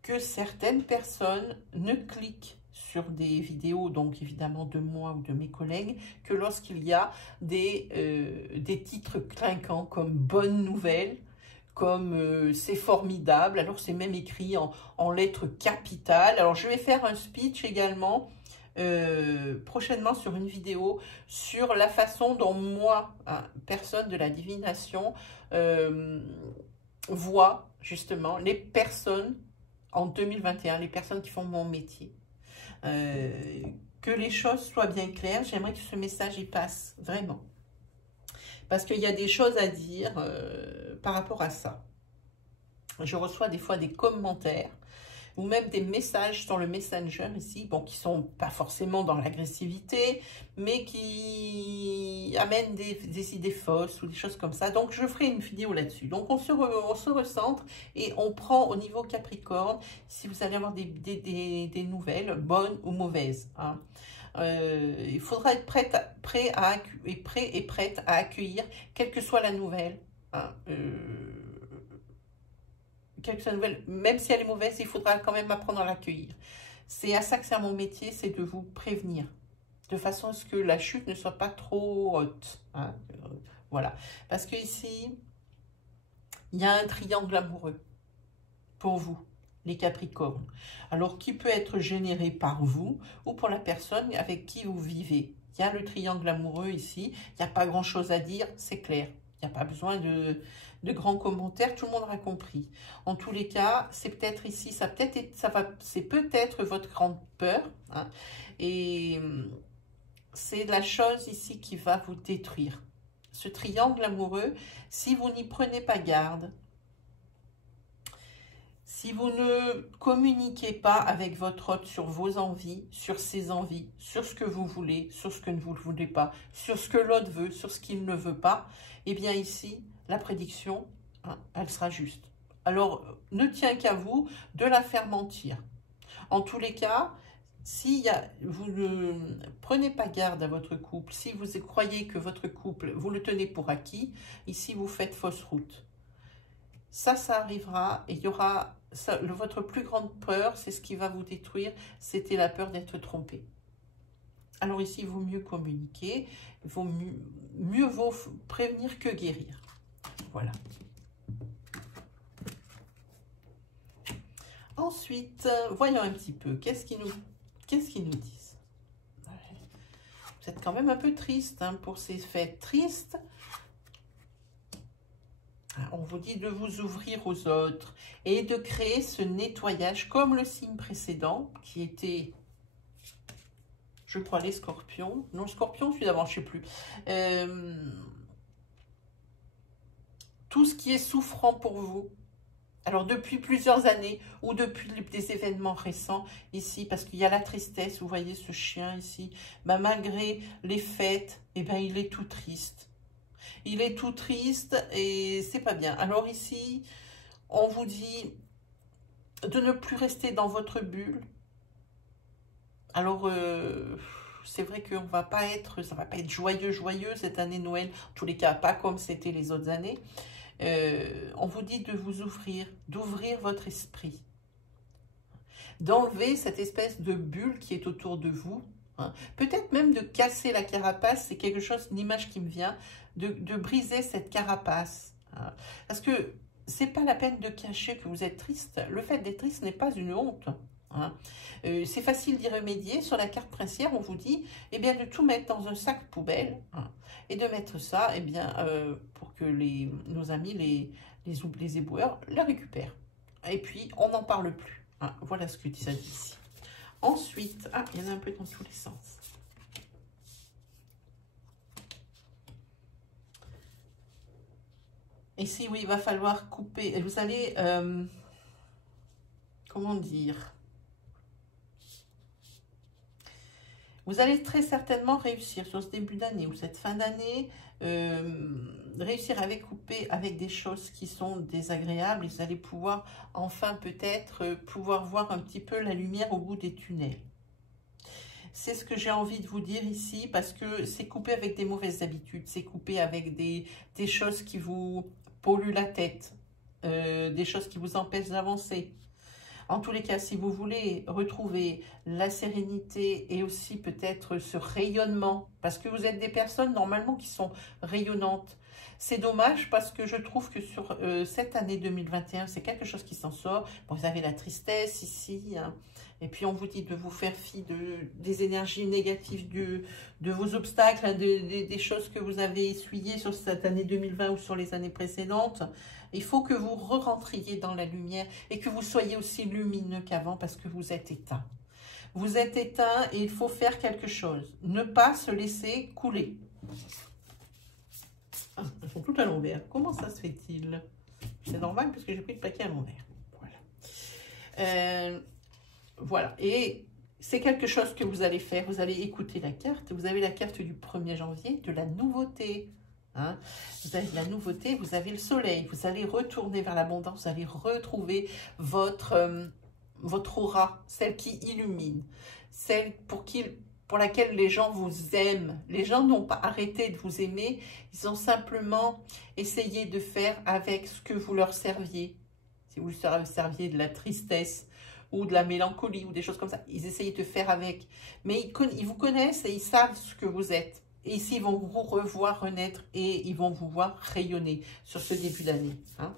que certaines personnes ne cliquent sur des vidéos, donc évidemment de moi ou de mes collègues, que lorsqu'il y a des titres clinquants comme « bonne nouvelle », comme c'est formidable, alors c'est même écrit en lettres capitales. Alors je vais faire un speech également prochainement sur une vidéo sur la façon dont moi, hein, personne de la divination, voit justement les personnes en 2021, les personnes qui font mon métier. Que les choses soient bien claires, j'aimerais que ce message y passe, vraiment. Parce qu'il y a des choses à dire par rapport à ça. Je reçois des fois des commentaires ou même des messages sur le Messenger ici, bon, qui ne sont pas forcément dans l'agressivité, mais qui amènent des idées fausses ou des choses comme ça. Donc, je ferai une vidéo là-dessus. Donc, on se recentre et on prend au niveau Capricorne, si vous allez avoir des nouvelles, bonnes ou mauvaises, hein. Il faudra être prête à accueillir, quelle que soit la nouvelle, hein, quelle que soit la nouvelle, même si elle est mauvaise, il faudra quand même apprendre à l'accueillir. C'est à ça que sert mon métier, c'est de vous prévenir, de façon à ce que la chute ne soit pas trop haute, hein. Voilà, parce que ici, il y a un triangle amoureux pour vous, les Capricornes. Alors, qui peut être généré par vous ou pour la personne avec qui vous vivez. Il y a le triangle amoureux ici, il n'y a pas grand-chose à dire, c'est clair. Il n'y a pas besoin de grands commentaires, tout le monde aura compris. En tous les cas, c'est peut-être ici, c'est peut-être votre grande peur, hein, et c'est la chose ici qui va vous détruire. Ce triangle amoureux, si vous n'y prenez pas garde, si vous ne communiquez pas avec votre hôte sur vos envies, sur ses envies, sur ce que vous voulez, sur ce que vous ne voulez pas, sur ce que l'autre veut, sur ce qu'il ne veut pas, eh bien ici, la prédiction, hein, elle sera juste. Alors, ne tient qu'à vous de la faire mentir. En tous les cas, si vous ne prenez pas garde à votre couple, si vous croyez que votre couple, vous le tenez pour acquis, ici, vous faites fausse route. Ça arrivera et il y aura... votre plus grande peur, c'est ce qui va vous détruire, c'était la peur d'être trompé. Alors ici, il vaut mieux communiquer, mieux vaut prévenir que guérir. Voilà. Ensuite, voyons un petit peu, qu'est-ce qu'ils nous disent. Vous êtes quand même un peu triste hein, pour ces fêtes tristes. On vous dit de vous ouvrir aux autres et de créer ce nettoyage comme le signe précédent qui était, je crois, les scorpions. Non, scorpion, celui d'avant, je ne sais plus. Tout ce qui est souffrant pour vous. Alors, depuis plusieurs années ou depuis des événements récents ici, parce qu'il y a la tristesse, vous voyez ce chien ici, ben, malgré les fêtes, eh ben, il est tout triste. Il est tout triste et c'est pas bien. Alors ici, on vous dit de ne plus rester dans votre bulle. Alors, c'est vrai qu'on va pas être, ça va pas être joyeux cette année Noël. En tous les cas, pas comme c'était les autres années. On vous dit de vous ouvrir, d'ouvrir votre esprit. D'enlever cette espèce de bulle qui est autour de vous. Hein. Peut-être même de casser la carapace, c'est quelque chose, une image qui me vient, de briser cette carapace. Hein. Parce que c'est pas la peine de cacher que vous êtes triste. Le fait d'être triste n'est pas une honte. Hein. C'est facile d'y remédier. Sur la carte princière, on vous dit eh bien, de tout mettre dans un sac poubelle hein, et de mettre ça eh bien, pour que nos amis, les éboueurs, la récupèrent. Et puis, on n'en parle plus. Hein. Voilà ce que ça dit ici. Ensuite, il y en a un peu dans tous les sens. Ici, oui, il va falloir couper. Vous allez, comment dire, vous allez très certainement réussir sur ce début d'année ou cette fin d'année, réussir à couper avec des choses qui sont désagréables et vous allez pouvoir enfin peut-être pouvoir voir un petit peu la lumière au bout des tunnels. C'est ce que j'ai envie de vous dire ici parce que c'est coupé avec des mauvaises habitudes, c'est coupé avec des choses qui vous polluent la tête, des choses qui vous empêchent d'avancer. En tous les cas, si vous voulez retrouver la sérénité et aussi peut-être ce rayonnement, parce que vous êtes des personnes normalement qui sont rayonnantes. C'est dommage parce que je trouve que sur cette année 2021, c'est quelque chose qui s'en sort. Bon, vous avez la tristesse ici, hein, et puis on vous dit de vous faire fi des énergies négatives, de vos obstacles, hein, des choses que vous avez essuyées sur cette année 2020 ou sur les années précédentes. Il faut que vous re-rentriez dans la lumière et que vous soyez aussi lumineux qu'avant parce que vous êtes éteint. Vous êtes éteint et il faut faire quelque chose. Ne pas se laisser couler. Ah, elles sont toutes à l'envers. Comment ça se fait-il? C'est normal parce que j'ai pris le paquet à l'envers. Voilà. Voilà. Et c'est quelque chose que vous allez faire. Vous allez écouter la carte. Vous avez la carte du 1er janvier de la nouveauté. Hein, vous avez la nouveauté, vous avez le soleil, vous allez retourner vers l'abondance, vous allez retrouver votre aura, celle qui illumine, celle pour laquelle les gens vous aiment. Les gens n'ont pas arrêté de vous aimer, ils ont simplement essayé de faire avec ce que vous leur serviez. Si vous leur serviez de la tristesse ou de la mélancolie ou des choses comme ça, ils essayaient de faire avec. Mais ils vous connaissent et ils savent ce que vous êtes. Et ici, ils vont vous revoir renaître et ils vont vous voir rayonner sur ce début d'année. Hein.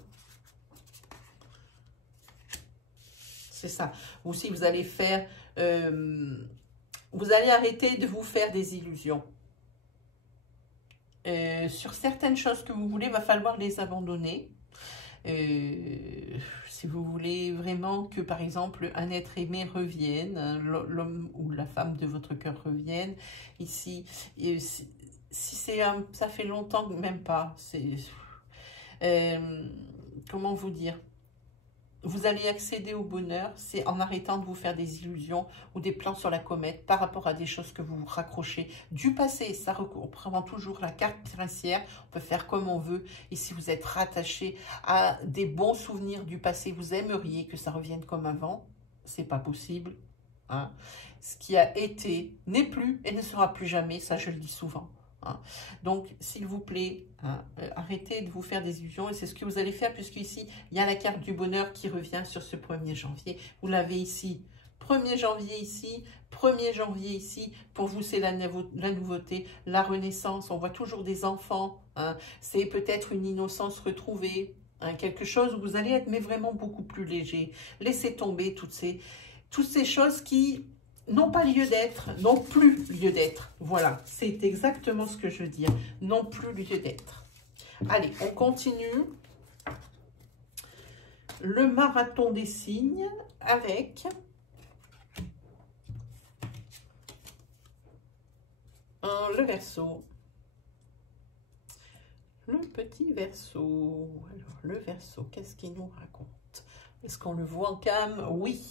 C'est ça. Aussi, vous allez faire... vous allez arrêter de vous faire des illusions. Sur certaines choses que vous voulez, il va falloir les abandonner. Si vous voulez vraiment que, par exemple, un être aimé revienne, hein, l'homme ou la femme de votre cœur revienne, ici, si c'est ça fait longtemps, même pas, comment vous dire, vous allez accéder au bonheur, c'est en arrêtant de vous faire des illusions ou des plans sur la comète par rapport à des choses que vous vous raccrochez du passé. Ça reprend toujours la carte princière, on peut faire comme on veut. Et si vous êtes rattaché à des bons souvenirs du passé, vous aimeriez que ça revienne comme avant, c'est pas possible. Hein. Ce qui a été n'est plus et ne sera plus jamais, ça je le dis souvent. Hein. Donc, s'il vous plaît, hein, arrêtez de vous faire des illusions et c'est ce que vous allez faire puisque ici, il y a la carte du bonheur qui revient sur ce 1er janvier. Vous l'avez ici, 1er janvier ici, 1er janvier ici. Pour vous, c'est la nouveauté, la renaissance. On voit toujours des enfants. Hein. C'est peut-être une innocence retrouvée, hein, quelque chose où vous allez être mais vraiment beaucoup plus léger. Laissez tomber toutes ces choses qui non pas lieu d'être, non plus lieu d'être. Voilà, c'est exactement ce que je veux dire. Non plus lieu d'être. Allez, on continue. Le marathon des signes avec le Verseau. Le petit Verseau. Alors, le Verseau, qu'est-ce qu'il nous raconte? Est-ce qu'on le voit en cam? Oui.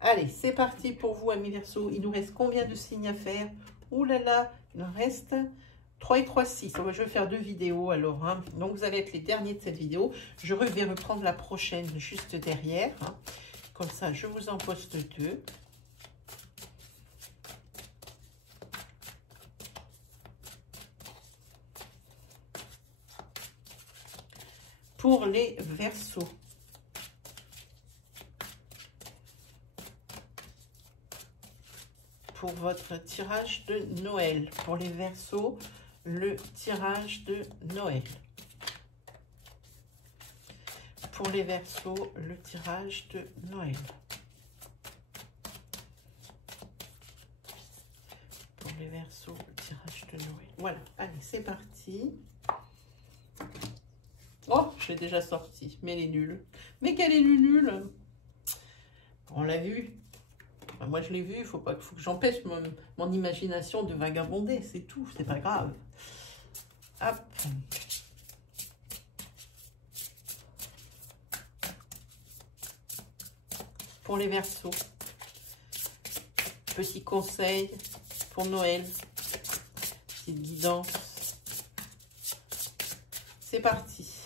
Allez, c'est parti pour vous, amis Verseau. Il nous reste combien de signes à faire? Ouh là là, il en reste 3 et 3, 6. Je vais faire 2 vidéos alors. Hein. Donc, vous allez être les derniers de cette vidéo. Je vais reprendre la prochaine juste derrière. Hein. Comme ça, je vous en poste 2. Pour les Verseaux. Pour votre tirage de Noël. Pour les Verseaux, le tirage de Noël. Pour les Verseaux, le tirage de Noël. Pour les Verseaux, le tirage de Noël. Voilà, allez, c'est parti. Oh, je l'ai déjà sorti, mais elle est nulle. Mais quelle est nulle? On l'a vu. Enfin, moi, je l'ai vu, il faut que j'empêche mon imagination de vagabonder, c'est tout, c'est pas grave. Hop. Pour les Verseaux, petit conseil pour Noël, petite guidance. C'est parti.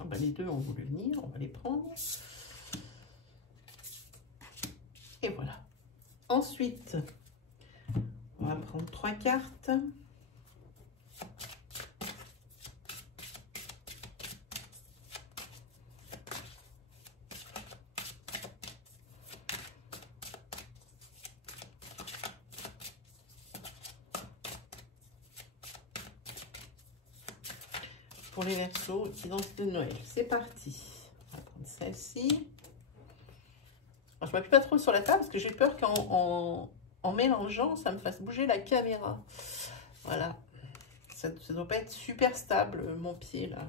Ah ben, les deux ont voulu venir, on va les prendre. Et voilà. Ensuite, on va prendre 3 cartes. Pour les Verseaux, guidance de Noël. C'est parti. On va prendre celle-ci. Je ne m'appuie pas trop sur la table parce que j'ai peur qu'en mélangeant, ça me fasse bouger la caméra. Voilà. Ça ne doit pas être super stable, mon pied, là.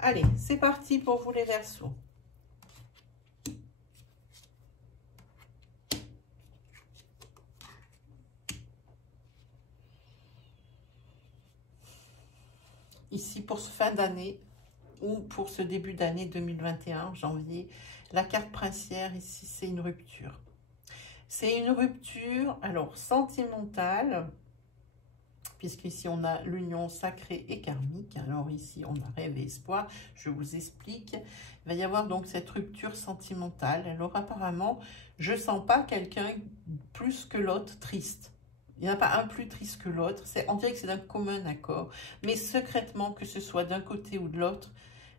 Allez, c'est parti pour vous, les Verseaux. Ici, pour ce fin d'année ou pour ce début d'année 2021, janvier, la carte princière, ici, c'est une rupture. C'est une rupture, alors, sentimentale, puisqu'ici, on a l'union sacrée et karmique. Alors, ici, on a rêve et espoir. Je vous explique. Il va y avoir donc cette rupture sentimentale. Alors, apparemment, je ne sens pas quelqu'un plus que l'autre triste. Il n'y en a pas un plus triste que l'autre. On dirait que c'est d'un commun accord. Mais secrètement, que ce soit d'un côté ou de l'autre,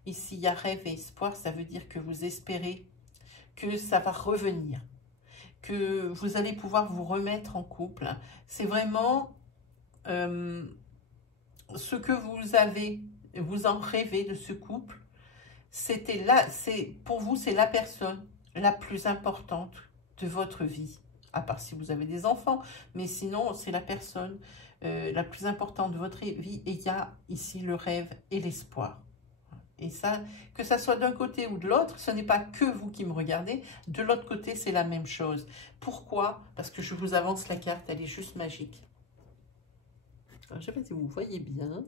ici, il y a rêve et espoir. Ça veut dire que vous espérez que ça va revenir. Que vous allez pouvoir vous remettre en couple. C'est vraiment ce que vous en rêvez de ce couple. C'était là, pour vous, c'est la personne la plus importante de votre vie. À part si vous avez des enfants, mais sinon, c'est la personne la plus importante de votre vie. Et il y a ici le rêve et l'espoir. Et ça, que ça soit d'un côté ou de l'autre, ce n'est pas que vous qui me regardez. De l'autre côté, c'est la même chose. Pourquoi? Parce que je vous avance la carte, elle est juste magique. Alors, je ne sais pas si vous voyez bien.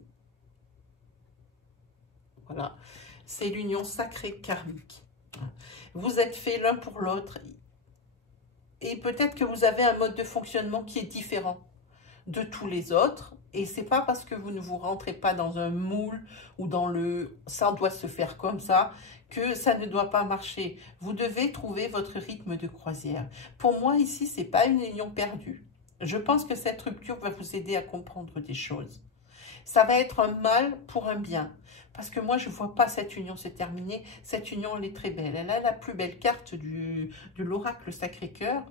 Voilà. C'est l'union sacrée karmique. Vous êtes faits l'un pour l'autre. Et peut-être que vous avez un mode de fonctionnement qui est différent de tous les autres. Et c'est pas parce que vous ne vous rentrez pas dans un moule ou dans le « ça doit se faire comme ça » que ça ne doit pas marcher. Vous devez trouver votre rythme de croisière. Pour moi, ici, c'est pas une union perdue. Je pense que cette rupture va vous aider à comprendre des choses. Ça va être un mal pour un bien. Parce que moi, je ne vois pas cette union se terminer. Cette union, elle est très belle. Elle a la plus belle carte de l'oracle Sacré-Cœur.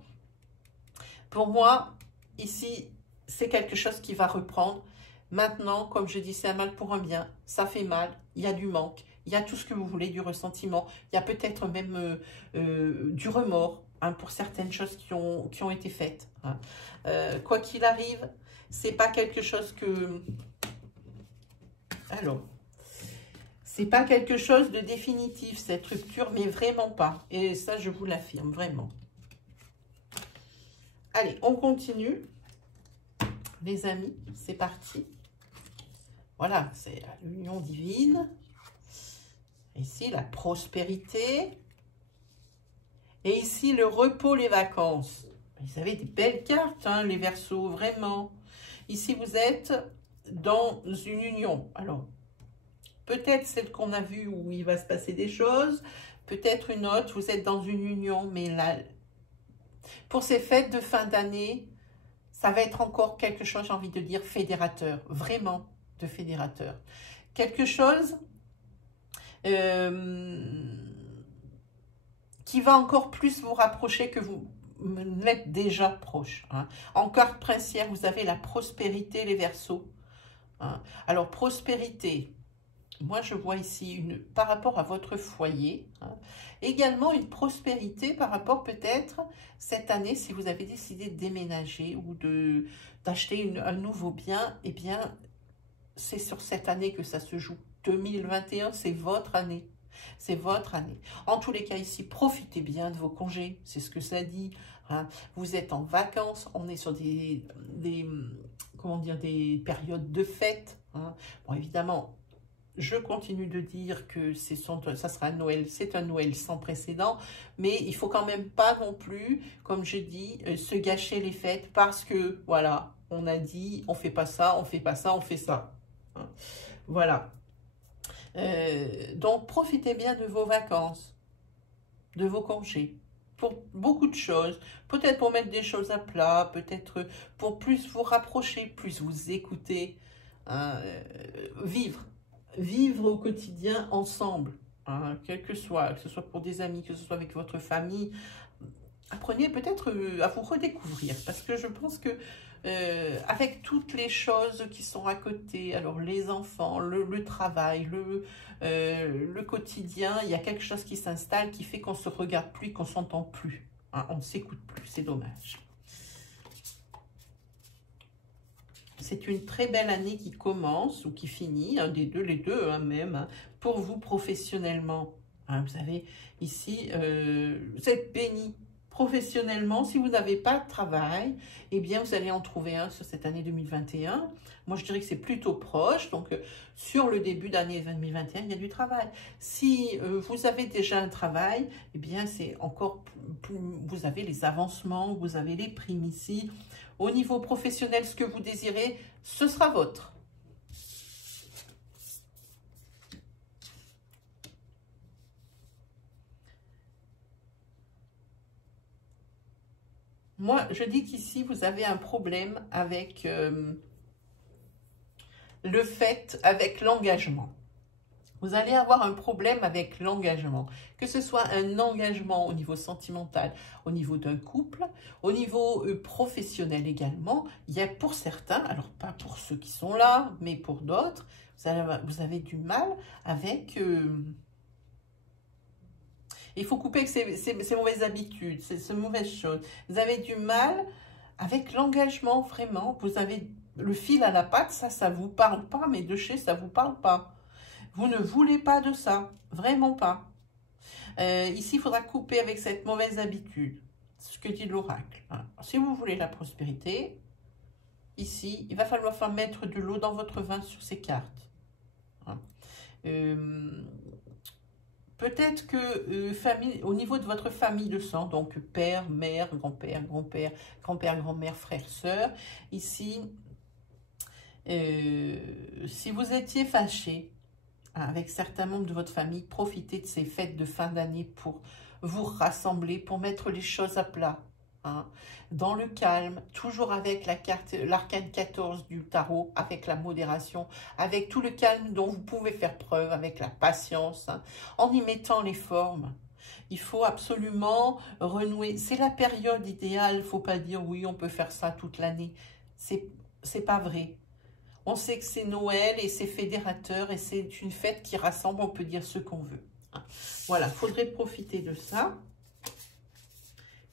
Pour moi, ici, c'est quelque chose qui va reprendre. Maintenant, comme je dis, c'est un mal pour un bien. Ça fait mal. Il y a du manque. Il y a tout ce que vous voulez, du ressentiment. Il y a peut-être même du remords, hein, pour certaines choses qui ont été faites, hein. Quoi qu'il arrive, c'est pas quelque chose que... Alors, c'est pas quelque chose de définitif, cette rupture, mais vraiment pas. Et ça, je vous l'affirme, vraiment. Allez, on continue. Les amis, c'est parti. Voilà, c'est l'union divine. Ici, la prospérité. Et ici, le repos, les vacances. Vous avez des belles cartes, hein, les Verseaux, vraiment. Ici, vous êtes dans une union. Alors, peut-être celle qu'on a vue où il va se passer des choses. Peut-être une autre, vous êtes dans une union. Mais là, pour ces fêtes de fin d'année, ça va être encore quelque chose, j'ai envie de dire, fédérateur. Vraiment de fédérateur. Quelque chose qui va encore plus vous rapprocher que vous n'êtes déjà proche, hein. En carte princière, vous avez la prospérité, les Verseaux, hein. Alors, prospérité, moi je vois ici par rapport à votre foyer, hein. Également une prospérité par rapport peut-être cette année, si vous avez décidé de déménager ou d'acheter un nouveau bien, eh bien, c'est sur cette année que ça se joue. 2021, c'est votre année. C'est votre année. En tous les cas, ici, profitez bien de vos congés. C'est ce que ça dit, hein. Vous êtes en vacances. On est sur comment dire, des périodes de fête, hein. Bon, évidemment, je continue de dire que ça sera un Noël. C'est un Noël sans précédent. Mais il ne faut quand même pas non plus, comme je dis, se gâcher les fêtes parce que, voilà, on a dit, on ne fait pas ça, on ne fait pas ça, on fait ça, hein. Voilà. Donc, profitez bien de vos vacances, de vos congés, pour beaucoup de choses. Peut-être pour mettre des choses à plat, peut-être pour plus vous rapprocher, plus vous écouter, hein, vivre au quotidien ensemble, hein, que ce soit pour des amis, que ce soit avec votre famille. Apprenez peut-être à vous redécouvrir, parce que je pense que avec toutes les choses qui sont à côté, alors les enfants, le travail, le quotidien, il y a quelque chose qui s'installe qui fait qu'on ne se regarde plus, qu'on ne s'entend plus, hein, on ne s'écoute plus, c'est dommage. C'est une très belle année qui commence ou qui finit, un des deux, les deux, hein, même, hein, pour vous professionnellement, hein. Vous savez, ici, vous êtes béni. Professionnellement, si vous n'avez pas de travail, eh bien, vous allez en trouver un sur cette année 2021. Moi, je dirais que c'est plutôt proche. Donc, sur le début d'année 2021, il y a du travail. Si vous avez déjà un travail, eh bien, c'est encore plus, vous avez les avancements, vous avez les primes ici. Au niveau professionnel, ce que vous désirez, ce sera votre. Moi, je dis qu'ici, vous avez un problème avec le fait, avec l'engagement. Vous allez avoir un problème avec l'engagement, que ce soit un engagement au niveau sentimental, au niveau d'un couple, au niveau professionnel également. Il y a pour certains, alors pas pour ceux qui sont là, mais pour d'autres, vous avez du mal avec... il faut couper ces mauvaises habitudes, ces mauvaises choses. Vous avez du mal avec l'engagement, vraiment. Vous avez le fil à la patte, ça vous parle pas, mais de chez ça vous parle pas. Vous ne voulez pas de ça, vraiment pas. Ici, il faudra couper avec cette mauvaise habitude. C'est ce que dit l'oracle, hein. Si vous voulez la prospérité, ici, il va falloir mettre de l'eau dans votre vin sur ces cartes, hein. Peut-être que au niveau de votre famille de sang, donc père, mère, grand-père, grand-père, grand-père, grand-mère, frère, sœur, ici, si vous étiez fâché avec certains membres de votre famille, profitez de ces fêtes de fin d'année pour vous rassembler, pour mettre les choses à plat, hein, dans le calme, toujours avec l'arcane 14 du tarot, avec la modération, avec tout le calme dont vous pouvez faire preuve, avec la patience, hein, en y mettant les formes. Il faut absolument renouer. C'est la période idéale. Il ne faut pas dire oui, on peut faire ça toute l'année. C'est pas vrai. On sait que c'est Noël et c'est fédérateur et c'est une fête qui rassemble, on peut dire ce qu'on veut. Voilà, il faudrait profiter de ça.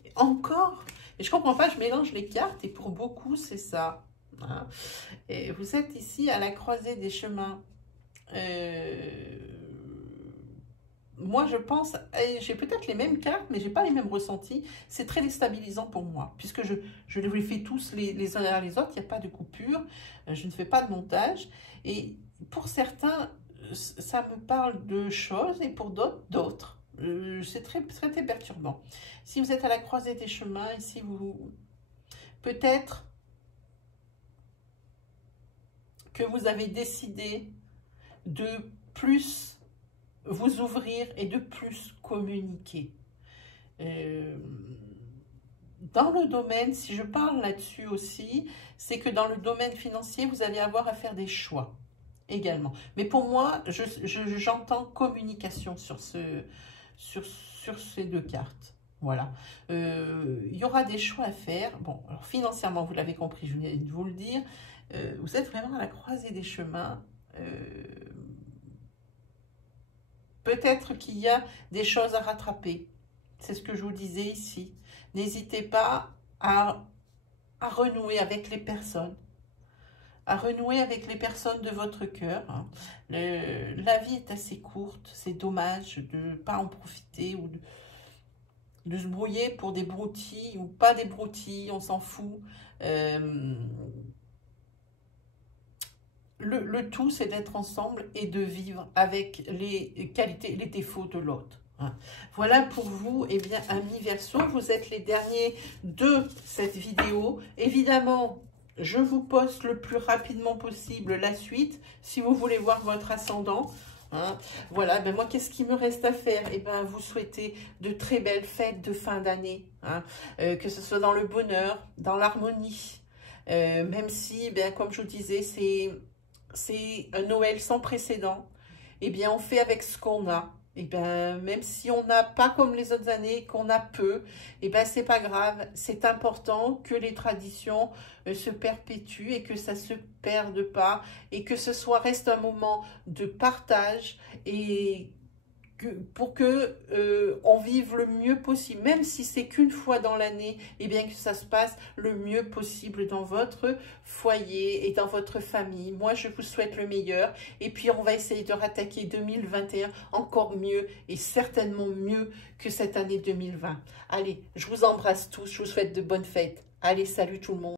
Et encore, et je ne comprends pas, je mélange les cartes et pour beaucoup, c'est ça. Hein. Et vous êtes ici à la croisée des chemins. Moi, je pense, j'ai peut-être les mêmes cartes, mais je n'ai pas les mêmes ressentis. C'est très déstabilisant pour moi, puisque je les fais tous les uns derrière les autres. Il n'y a pas de coupure, je ne fais pas de montage. Et pour certains, ça me parle de choses, et pour d'autres, d'autres. C'est très perturbant. Si vous êtes à la croisée des chemins, ici, peut-être que vous avez décidé de plus vous ouvrir et de plus communiquer. Dans le domaine, si je parle là-dessus aussi, c'est que dans le domaine financier, vous allez avoir à faire des choix également. Mais pour moi, j'entends communication sur ces deux cartes. Voilà. Il y aura des choix à faire. Bon, alors financièrement, vous l'avez compris, je viens de vous le dire. Vous êtes vraiment à la croisée des chemins. Peut-être qu'il y a des choses à rattraper. C'est ce que je vous disais ici. N'hésitez pas à renouer avec les personnes. À renouer avec les personnes de votre cœur. La vie est assez courte. C'est dommage de ne pas en profiter ou de se brouiller pour des broutilles ou pas des broutilles. On s'en fout. Le tout, c'est d'être ensemble et de vivre avec les qualités, les défauts de l'autre. Voilà pour vous, eh bien, amis Verseau, vous êtes les derniers de cette vidéo. Évidemment, je vous poste le plus rapidement possible la suite, si vous voulez voir votre ascendant. Voilà, ben moi, qu'est-ce qu'il me reste à faire? Eh bien, vous souhaitez de très belles fêtes de fin d'année, que ce soit dans le bonheur, dans l'harmonie, même si, ben, comme je vous disais, c'est un Noël sans précédent. Eh bien, on fait avec ce qu'on a. Eh bien, même si on n'a pas comme les autres années, qu'on a peu, eh bien, c'est pas grave. C'est important que les traditions se perpétuent et que ça se perde pas et que ce reste un moment de partage et pour que on vive le mieux possible, même si c'est qu'une fois dans l'année, et bien que ça se passe le mieux possible dans votre foyer et dans votre famille. Moi, je vous souhaite le meilleur. Et puis, on va essayer de rattaquer 2021 encore mieux et certainement mieux que cette année 2020. Allez, je vous embrasse tous. Je vous souhaite de bonnes fêtes. Allez, salut tout le monde.